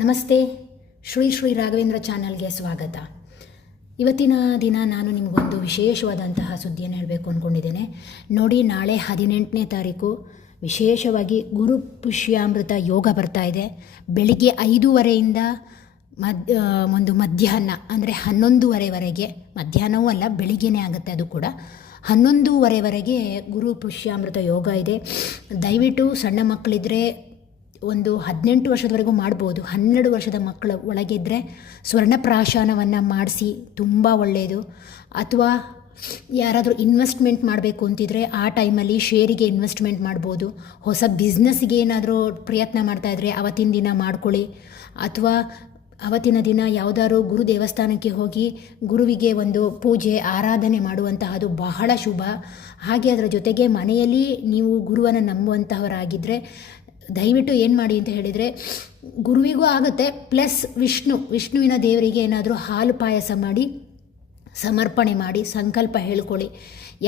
ನಮಸ್ತೆ. ಶ್ರೀ ರಾಘವೇಂದ್ರ ಚಾನಲ್ಗೆ ಸ್ವಾಗತ. ಇವತ್ತಿನ ದಿನ ನಾನು ನಿಮಗೊಂದು ವಿಶೇಷವಾದಂತಹ ಸುದ್ದಿಯನ್ನು ಹೇಳಬೇಕು ಅಂದ್ಕೊಂಡಿದ್ದೇನೆ. ನೋಡಿ, ನಾಳೆ 18ನೇ ತಾರೀಕು ವಿಶೇಷವಾಗಿ ಗುರು ಪುಷ್ಯಾಮೃತ ಯೋಗ ಬರ್ತಾ ಇದೆ. ಬೆಳಿಗ್ಗೆ 5:30ಯಿಂದ ಒಂದು ಮಧ್ಯಾಹ್ನ ಅಂದರೆ 11:30ವರೆಗೆ, ಮಧ್ಯಾಹ್ನವೂ ಅಲ್ಲ ಬೆಳಿಗ್ಗೆನೇ ಆಗುತ್ತೆ, ಅದು ಕೂಡ 11:30ವರೆಗೆ ಗುರು ಪುಷ್ಯಾಮೃತ ಯೋಗ ಇದೆ. ದಯವಿಟ್ಟು ಸಣ್ಣ ಮಕ್ಕಳಿದ್ದರೆ ಒಂದು 18 ವರ್ಷದವರೆಗೂ ಮಾಡ್ಬೋದು. 12 ವರ್ಷದ ಮಕ್ಕಳ ಒಳಗಿದ್ದರೆ ಸ್ವರ್ಣಪ್ರಾಶನವನ್ನು ಮಾಡಿಸಿ, ತುಂಬ ಒಳ್ಳೆಯದು. ಅಥವಾ ಯಾರಾದರೂ ಇನ್ವೆಸ್ಟ್ಮೆಂಟ್ ಮಾಡಬೇಕು ಅಂತಿದ್ರೆ ಆ ಟೈಮಲ್ಲಿ ಶೇರಿಗೆ ಇನ್ವೆಸ್ಟ್ಮೆಂಟ್ ಮಾಡ್ಬೋದು. ಹೊಸ ಬಿಸ್ನೆಸ್ಗೆ ಏನಾದರೂ ಪ್ರಯತ್ನ ಮಾಡ್ತಾಯಿದ್ರೆ ಅವತ್ತಿನ ದಿನ ಮಾಡ್ಕೊಳ್ಳಿ. ಅಥವಾ ಅವತ್ತಿನ ದಿನ ಯಾವುದಾದ್ರು ಗುರು ದೇವಸ್ಥಾನಕ್ಕೆ ಹೋಗಿ ಗುರುವಿಗೆ ಒಂದು ಪೂಜೆ ಆರಾಧನೆ ಮಾಡುವಂತಹದ್ದು ಬಹಳ ಶುಭ. ಹಾಗೆ ಅದರ ಜೊತೆಗೆ ಮನೆಯಲ್ಲಿ ನೀವು ಗುರುವನ್ನು ನಂಬುವಂತಹವರಾಗಿದ್ದರೆ ದಯವಿಟ್ಟು ಏನು ಮಾಡಿ ಅಂತ ಹೇಳಿದರೆ, ಗುರುವಿಗೂ ಆಗುತ್ತೆ, ಪ್ಲಸ್ ವಿಷ್ಣುವಿನ ದೇವರಿಗೆ ಏನಾದರೂ ಹಾಲು ಪಾಯಸ ಮಾಡಿ ಸಮರ್ಪಣೆ ಮಾಡಿ ಸಂಕಲ್ಪ ಹೇಳ್ಕೊಳ್ಳಿ.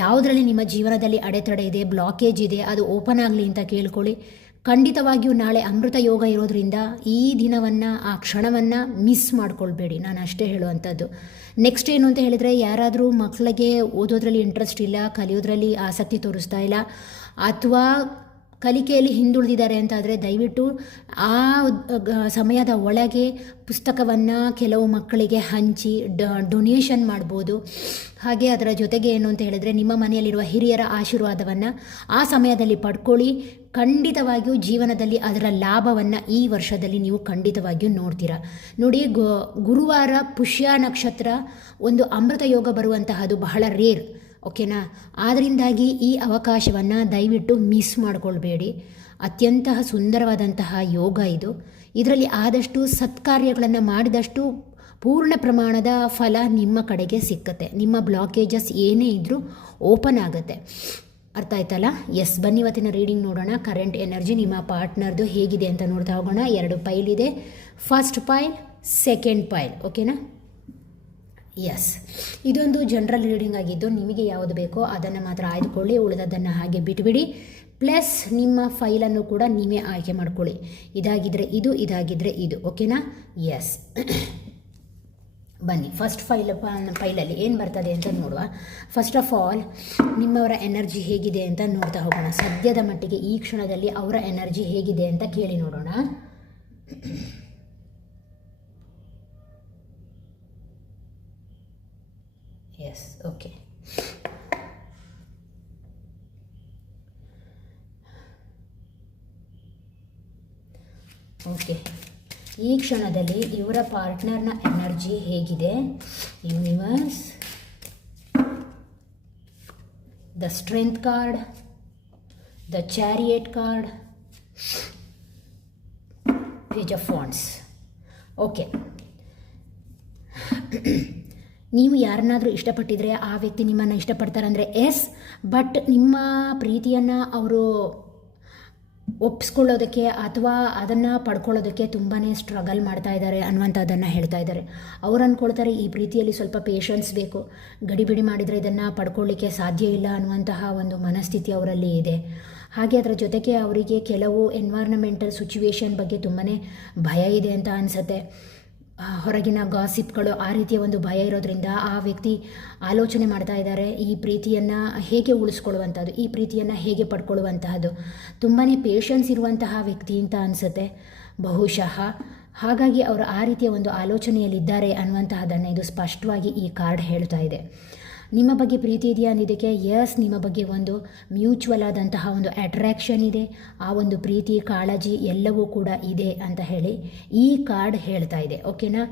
ಯಾವುದರಲ್ಲಿ ನಿಮ್ಮ ಜೀವನದಲ್ಲಿ ಅಡೆತಡೆ ಇದೆ, ಬ್ಲಾಕೇಜ್ ಇದೆ, ಅದು ಓಪನ್ ಆಗಲಿ ಅಂತ ಕೇಳ್ಕೊಳ್ಳಿ. ಖಂಡಿತವಾಗಿಯೂ ನಾಳೆ ಅಮೃತ ಯೋಗ ಇರೋದ್ರಿಂದ ಈ ದಿನವನ್ನು, ಆ ಕ್ಷಣವನ್ನು ಮಿಸ್ ಮಾಡ್ಕೊಳ್ಬೇಡಿ. ನಾನು ಅಷ್ಟೇ ಹೇಳುವಂಥದ್ದು. ನೆಕ್ಸ್ಟ್ ಏನು ಅಂತ ಹೇಳಿದರೆ, ಯಾರಾದರೂ ಮಕ್ಕಳಿಗೆ ಓದೋದ್ರಲ್ಲಿ ಇಂಟ್ರೆಸ್ಟ್ ಇಲ್ಲ, ಕಲಿಯೋದ್ರಲ್ಲಿ ಆಸಕ್ತಿ ತೋರಿಸ್ತಾ ಇಲ್ಲ, ಅಥವಾ ಕಲಿಕೆಯಲ್ಲಿ ಹಿಂದುಳಿದಿದ್ದಾರೆ ಅಂತಾದರೆ ದಯವಿಟ್ಟು ಆ ಸಮಯದ ಒಳಗೆ ಪುಸ್ತಕವನ್ನು ಕೆಲವು ಮಕ್ಕಳಿಗೆ ಹಂಚಿ ಡೊನೇಷನ್ ಮಾಡ್ಬೋದು. ಹಾಗೆ ಅದರ ಜೊತೆಗೆ ಏನು ಅಂತ ಹೇಳಿದರೆ, ನಿಮ್ಮ ಮನೆಯಲ್ಲಿರುವ ಹಿರಿಯರ ಆಶೀರ್ವಾದವನ್ನು ಆ ಸಮಯದಲ್ಲಿ ಪಡ್ಕೊಳ್ಳಿ. ಖಂಡಿತವಾಗಿಯೂ ಜೀವನದಲ್ಲಿ ಅದರ ಲಾಭವನ್ನು ಈ ವರ್ಷದಲ್ಲಿ ನೀವು ಖಂಡಿತವಾಗಿಯೂ ನೋಡ್ತೀರಾ. ನೋಡಿ, ಗುರುವಾರ ಪುಷ್ಯ ನಕ್ಷತ್ರ ಒಂದು ಅಮೃತ ಯೋಗ ಬರುವಂತಹದ್ದು ಬಹಳ ರೇರ್, ಓಕೆನಾ? ಆದ್ದರಿಂದಾಗಿ ಈ ಅವಕಾಶವನ್ನು ದಯವಿಟ್ಟು ಮಿಸ್ ಮಾಡಿಕೊಳ್ಬೇಡಿ. ಅತ್ಯಂತ ಸುಂದರವಾದಂತಹ ಯೋಗ ಇದು. ಇದರಲ್ಲಿ ಆದಷ್ಟು ಸತ್ಕಾರ್ಯಗಳನ್ನು ಮಾಡಿದಷ್ಟು ಪೂರ್ಣ ಪ್ರಮಾಣದ ಫಲ ನಿಮ್ಮ ಕಡೆಗೆ ಸಿಕ್ಕತ್ತೆ. ನಿಮ್ಮ ಬ್ಲಾಕೇಜಸ್ ಏನೇ ಇದ್ದರೂ ಓಪನ್ ಆಗುತ್ತೆ. ಅರ್ಥ ಆಯ್ತಲ್ಲ? ಎಸ್, ಬನ್ನಿ ಇವತ್ತಿನ ರೀಡಿಂಗ್ ನೋಡೋಣ. ಕರೆಂಟ್ ಎನರ್ಜಿ ನಿಮ್ಮ ಪಾರ್ಟ್ನರ್ದು ಹೇಗಿದೆ ಅಂತ ನೋಡ್ತಾ ಹೋಗೋಣ. 2 ಪೈಲ್ ಇದೆ. ಫಸ್ಟ್ ಪೈಲ್, ಸೆಕೆಂಡ್ ಪೈಲ್, ಓಕೆನಾ? ಎಸ್, ಇದೊಂದು ಜನರಲ್ ರೀಡಿಂಗ್ ಆಗಿದ್ದು ನಿಮಗೆ ಯಾವುದು ಬೇಕೋ ಅದನ್ನು ಮಾತ್ರ ಆಯ್ದುಕೊಳ್ಳಿ, ಉಳಿದದ್ದನ್ನು ಹಾಗೆ ಬಿಟ್ಬಿಡಿ. ಪ್ಲಸ್ ನಿಮ್ಮ ಫೈಲನ್ನು ಕೂಡ ನೀವೇ ಆಯ್ಕೆ ಮಾಡ್ಕೊಳ್ಳಿ. ಇದಾಗಿದ್ದರೆ ಇದು, ಇದಾಗಿದ್ದರೆ ಇದು, ಓಕೆನಾ? ಎಸ್, ಬನ್ನಿ ಫಸ್ಟ್ ಫೈಲಲ್ಲಿ ಏನು ಬರ್ತದೆ ಅಂತ ನೋಡುವ. ಫಸ್ಟ್ ಆಫ್ ಆಲ್ ನಿಮ್ಮವರ ಎನರ್ಜಿ ಹೇಗಿದೆ ಅಂತ ನೋಡ್ತಾ ಹೋಗೋಣ. ಸದ್ಯದ ಮಟ್ಟಿಗೆ ಈ ಕ್ಷಣದಲ್ಲಿ ಅವರ ಎನರ್ಜಿ ಹೇಗಿದೆ ಅಂತ ಕೇಳಿ ನೋಡೋಣ. S, okay. ಓಕೆ, ಈ ಕ್ಷಣದಲ್ಲಿ ಇವರ ಪಾರ್ಟ್ನರ್ನ ಎನರ್ಜಿ ಹೇಗಿದೆ? Universe, the strength card, the chariot card, page of wands. Okay, ನೀವು ಯಾರನ್ನಾದರೂ ಇಷ್ಟಪಟ್ಟಿದ್ರೆ ಆ ವ್ಯಕ್ತಿ ನಿಮ್ಮನ್ನು ಇಷ್ಟಪಡ್ತಾರೆ ಅಂದರೆ ಎಸ್, ಬಟ್ ನಿಮ್ಮ ಪ್ರೀತಿಯನ್ನು ಅವರು ಒಪ್ಪಿಸ್ಕೊಳ್ಳೋದಕ್ಕೆ ಅಥವಾ ಅದನ್ನು ಪಡ್ಕೊಳ್ಳೋದಕ್ಕೆ ತುಂಬಾ ಸ್ಟ್ರಗಲ್ ಮಾಡ್ತಾ ಇದ್ದಾರೆ ಅನ್ನುವಂಥದ್ದನ್ನು ಹೇಳ್ತಾ ಇದ್ದಾರೆ. ಅವ್ರು ಅಂದ್ಕೊಳ್ತಾರೆ ಈ ಪ್ರೀತಿಯಲ್ಲಿ ಸ್ವಲ್ಪ ಪೇಷನ್ಸ್ ಬೇಕು, ಗಡಿಬಿಡಿ ಮಾಡಿದರೆ ಇದನ್ನು ಪಡ್ಕೊಳ್ಳಿಕ್ಕೆ ಸಾಧ್ಯ ಇಲ್ಲ ಅನ್ನುವಂತಹ ಒಂದು ಮನಸ್ಥಿತಿ ಅವರಲ್ಲಿ ಇದೆ. ಹಾಗೆ ಅದರ ಜೊತೆಗೆ ಅವರಿಗೆ ಕೆಲವು ಎನ್ವೈರ್ನಮೆಂಟಲ್ ಸಿಚುವೇಶನ್ ಬಗ್ಗೆ ತುಂಬಾ ಭಯ ಇದೆ ಅಂತ ಅನಿಸುತ್ತೆ. ಹೊರಗಿನ ಗಾಸಿಪ್ಗಳು, ಆ ರೀತಿಯ ಒಂದು ಭಯ ಇರೋದ್ರಿಂದ ಆ ವ್ಯಕ್ತಿ ಆಲೋಚನೆ ಮಾಡ್ತಾ ಇದ್ದಾರೆ ಈ ಪ್ರೀತಿಯನ್ನು ಹೇಗೆ ಉಳಿಸ್ಕೊಳ್ಳುವಂಥದ್ದು, ಈ ಪ್ರೀತಿಯನ್ನು ಹೇಗೆ ಪಡ್ಕೊಳ್ಳುವಂತಹದ್ದು. ತುಂಬಾ ಪೇಷನ್ಸ್ ಇರುವಂತಹ ವ್ಯಕ್ತಿ ಅಂತ ಅನಿಸುತ್ತೆ ಬಹುಶಃ. ಹಾಗಾಗಿ ಅವರು ಆ ರೀತಿಯ ಒಂದು ಆಲೋಚನೆಯಲ್ಲಿದ್ದಾರೆ ಅನ್ನುವಂತಹದ್ದನ್ನು ಇದು ಸ್ಪಷ್ಟವಾಗಿ ಈ ಕಾರ್ಡ್ ಹೇಳ್ತಾ ಇದೆ. ನಿಮ್ಮ ಬಗ್ಗೆ ಪ್ರೀತಿ ಇದೆಯಾ ಅಂದಿದ್ದಕ್ಕೆ ಎಸ್, ನಿಮ್ಮ ಬಗ್ಗೆ ಒಂದು ಮ್ಯೂಚುವಲ್ ಆದಂತಹ ಒಂದು ಅಟ್ರ್ಯಾಕ್ಷನ್ ಇದೆ. ಆ ಒಂದು ಪ್ರೀತಿ, ಕಾಳಜಿ ಎಲ್ಲವೂ ಕೂಡ ಇದೆ ಅಂತ ಹೇಳಿ ಈ ಕಾರ್ಡ್ ಹೇಳ್ತಾ ಇದೆ, ಓಕೆನಾ?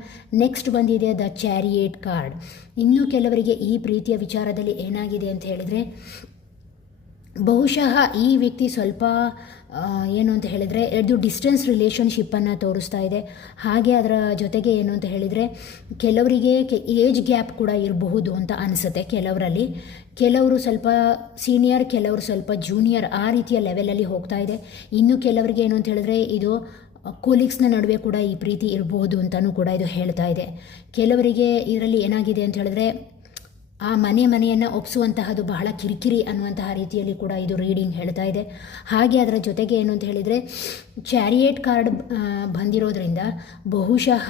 ನೆಕ್ಸ್ಟ್ ಬಂದಿದೆ ದ ಚಾರಿಯೇಟ್ ಕಾರ್ಡ್. ಇನ್ನೂ ಕೆಲವರಿಗೆ ಈ ಪ್ರೀತಿಯ ವಿಚಾರದಲ್ಲಿ ಏನಾಗಿದೆ ಅಂತ ಹೇಳಿದರೆ, ಬಹುಶಃ ಈ ವ್ಯಕ್ತಿ ಸ್ವಲ್ಪ ಏನು ಅಂತ ಹೇಳಿದರೆ ಇದು ಡಿಸ್ಟೆನ್ಸ್ ರಿಲೇಷನ್ಶಿಪ್ಪನ್ನು ತೋರಿಸ್ತಾ ಇದೆ. ಹಾಗೆ ಅದರ ಜೊತೆಗೆ ಏನು ಅಂತ ಹೇಳಿದರೆ ಕೆಲವರಿಗೆ ಏಜ್ ಗ್ಯಾಪ್ ಕೂಡ ಇರಬಹುದು ಅಂತ ಅನಿಸುತ್ತೆ. ಕೆಲವರು ಸ್ವಲ್ಪ ಸೀನಿಯರ್, ಕೆಲವರು ಸ್ವಲ್ಪ ಜೂನಿಯರ್, ಆ ರೀತಿಯ ಲೆವೆಲಲ್ಲಿ ಹೋಗ್ತಾ ಇದೆ. ಇನ್ನು ಕೆಲವರಿಗೆ ಏನು ಅಂತ ಹೇಳಿದ್ರೆ ಇದು ಕೊಲೀಗ್ಸ್ನ ನಡುವೆ ಕೂಡ ಈ ಪ್ರೀತಿ ಇರಬಹುದು ಅಂತಲೂ ಕೂಡ ಇದು ಹೇಳ್ತಾ ಇದೆ. ಕೆಲವರಿಗೆ ಇದರಲ್ಲಿ ಏನಾಗಿದೆ ಅಂತ ಹೇಳಿದ್ರೆ ಆ ಮನೆಯನ್ನು ಒಪ್ಪಿಸುವಂತಹದ್ದು ಬಹಳ ಕಿರಿಕಿರಿ ಅನ್ನುವಂತಹ ರೀತಿಯಲ್ಲಿ ಕೂಡ ಇದು ರೀಡಿಂಗ್ ಹೇಳ್ತಾ ಇದೆ. ಹಾಗೆ ಅದರ ಜೊತೆಗೆ ಏನು ಅಂತ ಹೇಳಿದರೆ ಚಾರಿಯೇಟ್ ಕಾರ್ಡ್ ಬಂದಿರೋದ್ರಿಂದ ಬಹುಶಃ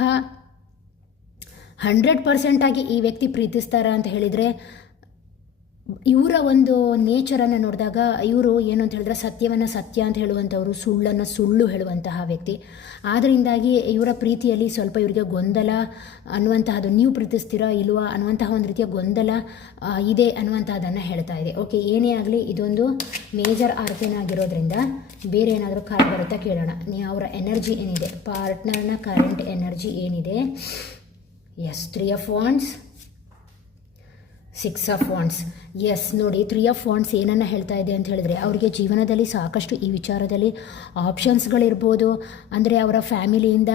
100% ಆಗಿ ಈ ವ್ಯಕ್ತಿ ಪ್ರೀತಿಸ್ತಾರ ಅಂತ ಹೇಳಿದರೆ ಇವರ ಒಂದು ನೇಚರನ್ನು ನೋಡಿದಾಗ ಇವರು ಏನು ಅಂತ ಹೇಳಿದ್ರೆ ಸತ್ಯವನ್ನು ಸತ್ಯ ಅಂತ ಹೇಳುವಂಥವ್ರು, ಸುಳ್ಳನ್ನು ಸುಳ್ಳು ಹೇಳುವಂತಹ ವ್ಯಕ್ತಿ. ಆದ್ದರಿಂದಾಗಿ ಇವರ ಪ್ರೀತಿಯಲ್ಲಿ ಸ್ವಲ್ಪ ಇವರಿಗೆ ಗೊಂದಲ ಅನ್ನುವಂತಹದ್ದು, ನೀವು ಪ್ರೀತಿಸ್ತೀರಾ ಇಲ್ವಾ ಅನ್ನುವಂತಹ ಒಂದು ರೀತಿಯ ಗೊಂದಲ ಇದೆ ಅನ್ನುವಂತಹದ್ದನ್ನು ಹೇಳ್ತಾ ಇದೆ. ಓಕೆ, ಏನೇ ಆಗಲಿ ಇದೊಂದು ಮೇಜರ್ ಆರ್ಕೆನ್ ಆಗಿರೋದ್ರಿಂದ ಬೇರೆ ಏನಾದರೂ ಕಾರ್ಡ್ ಬರುತ್ತಾ ಕೇಳೋಣ. ನೀವು ಅವರ ಎನರ್ಜಿ ಏನಿದೆ, ಪಾರ್ಟ್ನರ್ನ ಕರೆಂಟ್ ಎನರ್ಜಿ ಏನಿದೆ. Yes, 3 of wands, 6 of wands. Yes, ನೋಡಿ 3 ಆಫ್ ವಾಂಡ್ಸ್ ಏನನ್ನು ಹೇಳ್ತಾ ಇದೆ ಅಂತ ಹೇಳಿದ್ರೆ ಅವರಿಗೆ ಜೀವನದಲ್ಲಿ ಸಾಕಷ್ಟು ಈ ವಿಚಾರದಲ್ಲಿ ಆಪ್ಷನ್ಸ್ಗಳಿರ್ಬೋದು. ಅಂದರೆ ಅವರ ಫ್ಯಾಮಿಲಿಯಿಂದ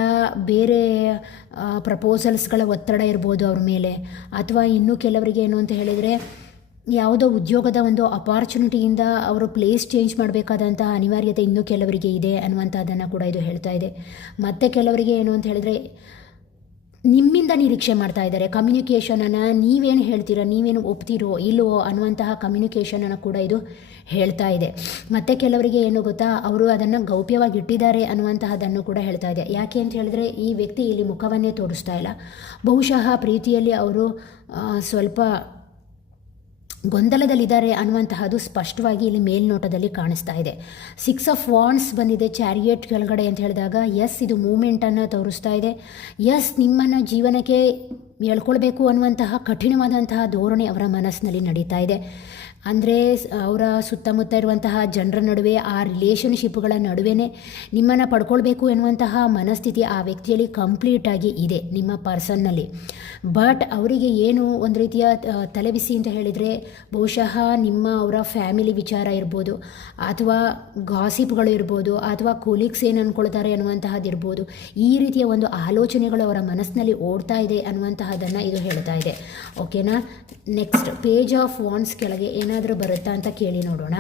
ಬೇರೆ ಪ್ರಪೋಸಲ್ಸ್ಗಳ ಒತ್ತಡ ಇರ್ಬೋದು ಅವ್ರ ಮೇಲೆ, ಅಥವಾ ಇನ್ನೂ ಕೆಲವರಿಗೆ ಏನು ಅಂತ ಹೇಳಿದರೆ ಯಾವುದೋ ಉದ್ಯೋಗದ ಒಂದು ಅಪಾರ್ಚುನಿಟಿಯಿಂದ ಅವರು ಪ್ಲೇಸ್ ಚೇಂಜ್ ಮಾಡಬೇಕಾದಂಥ ಅನಿವಾರ್ಯತೆ ಇನ್ನೂ ಕೆಲವರಿಗೆ ಇದೆ ಅನ್ನುವಂಥದ್ದನ್ನು ಕೂಡ ಇದು ಹೇಳ್ತಾ ಇದೆ. ಮತ್ತು ಕೆಲವರಿಗೆ ಏನು ಅಂತ ಹೇಳಿದರೆ ನಿಮ್ಮಿಂದ ನಿರೀಕ್ಷೆ ಮಾಡ್ತಾ ಇದ್ದಾರೆ ಕಮ್ಯುನಿಕೇಷನನ್ನು. ನೀವೇನು ಹೇಳ್ತೀರೋ, ನೀವೇನು ಒಪ್ತೀರೋ ಇಲ್ಲವೋ ಅನ್ನುವಂತಹ ಕಮ್ಯುನಿಕೇಷನನ್ನು ಕೂಡ ಇದು ಹೇಳ್ತಾ ಇದೆ. ಮತ್ತು ಕೆಲವರಿಗೆ ಏನು ಗೊತ್ತಾ, ಅವರು ಅದನ್ನು ಗೌಪ್ಯವಾಗಿ ಇಟ್ಟಿದ್ದಾರೆ ಅನ್ನುವಂತಹದ್ದನ್ನು ಕೂಡ ಹೇಳ್ತಾ ಇದೆ. ಯಾಕೆ ಅಂತ ಹೇಳಿದ್ರೆ ಈ ವ್ಯಕ್ತಿ ಇಲ್ಲಿ ಮುಖವನ್ನೇ ತೋರಿಸ್ತಾ ಇಲ್ಲ. ಬಹುಶಃ ಪ್ರೀತಿಯಲ್ಲಿ ಅವರು ಸ್ವಲ್ಪ ಗೊಂದಲದಲ್ಲಿದ್ದಾರೆ ಅನ್ನುವಂತಹದ್ದು ಸ್ಪಷ್ಟವಾಗಿ ಇಲ್ಲಿ ಮೇಲ್ನೋಟದಲ್ಲಿ ಕಾಣಿಸ್ತಾ ಇದೆ. 6 ಆಫ್ ವಾಂಡ್ಸ್ ಬಂದಿದೆ ಚಾರಿಯೇಟ್ ಕೆಳಗಡೆ ಅಂತ ಹೇಳಿದಾಗ ಎಸ್, ಇದು ಮೂಮೆಂಟನ್ನು ತೋರಿಸ್ತಾ ಇದೆ. ಎಸ್, ನಿಮ್ಮನ್ನು ಜೀವನಕ್ಕೆ ಎಳ್ಕೊಳ್ಬೇಕು ಅನ್ನುವಂತಹ ಕಠಿಣವಾದಂತಹ ಧೋರಣೆ ಅವರ ಮನಸ್ಸಿನಲ್ಲಿ ನಡೀತಾ ಇದೆ. ಅಂದರೆ ಅವರ ಸುತ್ತಮುತ್ತ ಇರುವಂತಹ ಜನರ ನಡುವೆ, ಆ ರಿಲೇಷನ್ಶಿಪ್ಗಳ ನಡುವೆ ನಿಮ್ಮನ್ನು ಪಡ್ಕೊಳ್ಬೇಕು ಎನ್ನುವಂತಹ ಮನಸ್ಥಿತಿ ಆ ವ್ಯಕ್ತಿಯಲ್ಲಿ ಕಂಪ್ಲೀಟಾಗಿ ಇದೆ ನಿಮ್ಮ ಪರ್ಸನ್ನಲ್ಲಿ. ಬಟ್ ಅವರಿಗೆ ಏನು ಒಂದು ರೀತಿಯ ತಲೆಬಿಸಿ ಅಂತ ಹೇಳಿದರೆ ಬಹುಶಃ ಅವರ ಫ್ಯಾಮಿಲಿ ವಿಚಾರ ಇರ್ಬೋದು, ಅಥವಾ ಗಾಸಿಪ್ಗಳು ಇರ್ಬೋದು, ಅಥವಾ ಕೊಲೀಗ್ಸ್ ಏನು ಅಂದ್ಕೊಳ್ತಾರೆ ಅನ್ನುವಂತಹದ್ದು ಇರ್ಬೋದು. ಈ ರೀತಿಯ ಒಂದು ಆಲೋಚನೆಗಳು ಅವರ ಮನಸ್ಸಿನಲ್ಲಿ ಓಡ್ತಾ ಇದೆ ಅನ್ನುವಂತಹದ್ದನ್ನು ಇದು ಹೇಳ್ತಾ ಇದೆ. ಓಕೆನಾ. ನೆಕ್ಸ್ಟ್ ಪೇಜ್ ಆಫ್ ವಾಂಡ್ಸ್ ಕೆಳಗೆ ಏನಾದರೂ ಬರುತ್ತಾ ಅಂತ ಕೇಳಿ ನೋಡೋಣ.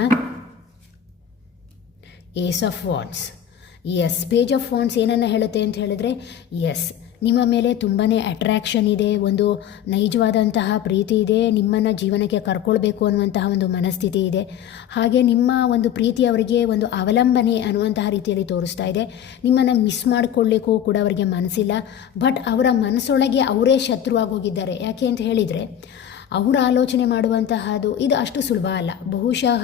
Ace of wands. Yes, page of wands ಏನನ್ನು ಹೇಳುತ್ತೆ ಅಂತ ಹೇಳಿದ್ರೆ ಎಸ್, ನಿಮ್ಮ ಮೇಲೆ ತುಂಬಾ ಅಟ್ರ್ಯಾಕ್ಷನ್ ಇದೆ, ಒಂದು ನೈಜವಾದಂತಹ ಪ್ರೀತಿ ಇದೆ, ನಿಮ್ಮನ್ನು ಜೀವನಕ್ಕೆ ಕರ್ಕೊಳ್ಬೇಕು ಅನ್ನುವಂತಹ ಒಂದು ಮನಸ್ಥಿತಿ ಇದೆ. ಹಾಗೆ ನಿಮ್ಮ ಒಂದು ಪ್ರೀತಿ ಅವರಿಗೆ ಒಂದು ಅವಲಂಬನೆ ಅನ್ನುವಂತಹ ರೀತಿಯಲ್ಲಿ ತೋರಿಸ್ತಾ ಇದೆ. ನಿಮ್ಮನ್ನು ಮಿಸ್ ಮಾಡಿಕೊಳ್ಳಿಕ್ಕೂ ಕೂಡ ಅವರಿಗೆ ಮನಸ್ಸಿಲ್ಲ. ಬಟ್ ಅವರ ಮನಸ್ಸೊಳಗೆ ಅವರೇ ಶತ್ರುವಾಗಿ ಹೋಗಿದ್ದಾರೆ. ಯಾಕೆ ಅಂತ ಹೇಳಿದರೆ ಅವರ ಆಲೋಚನೆ ಮಾಡುವಂತಹದ್ದು ಇದು ಅಷ್ಟು ಸುಲಭ ಅಲ್ಲ. ಬಹುಶಃ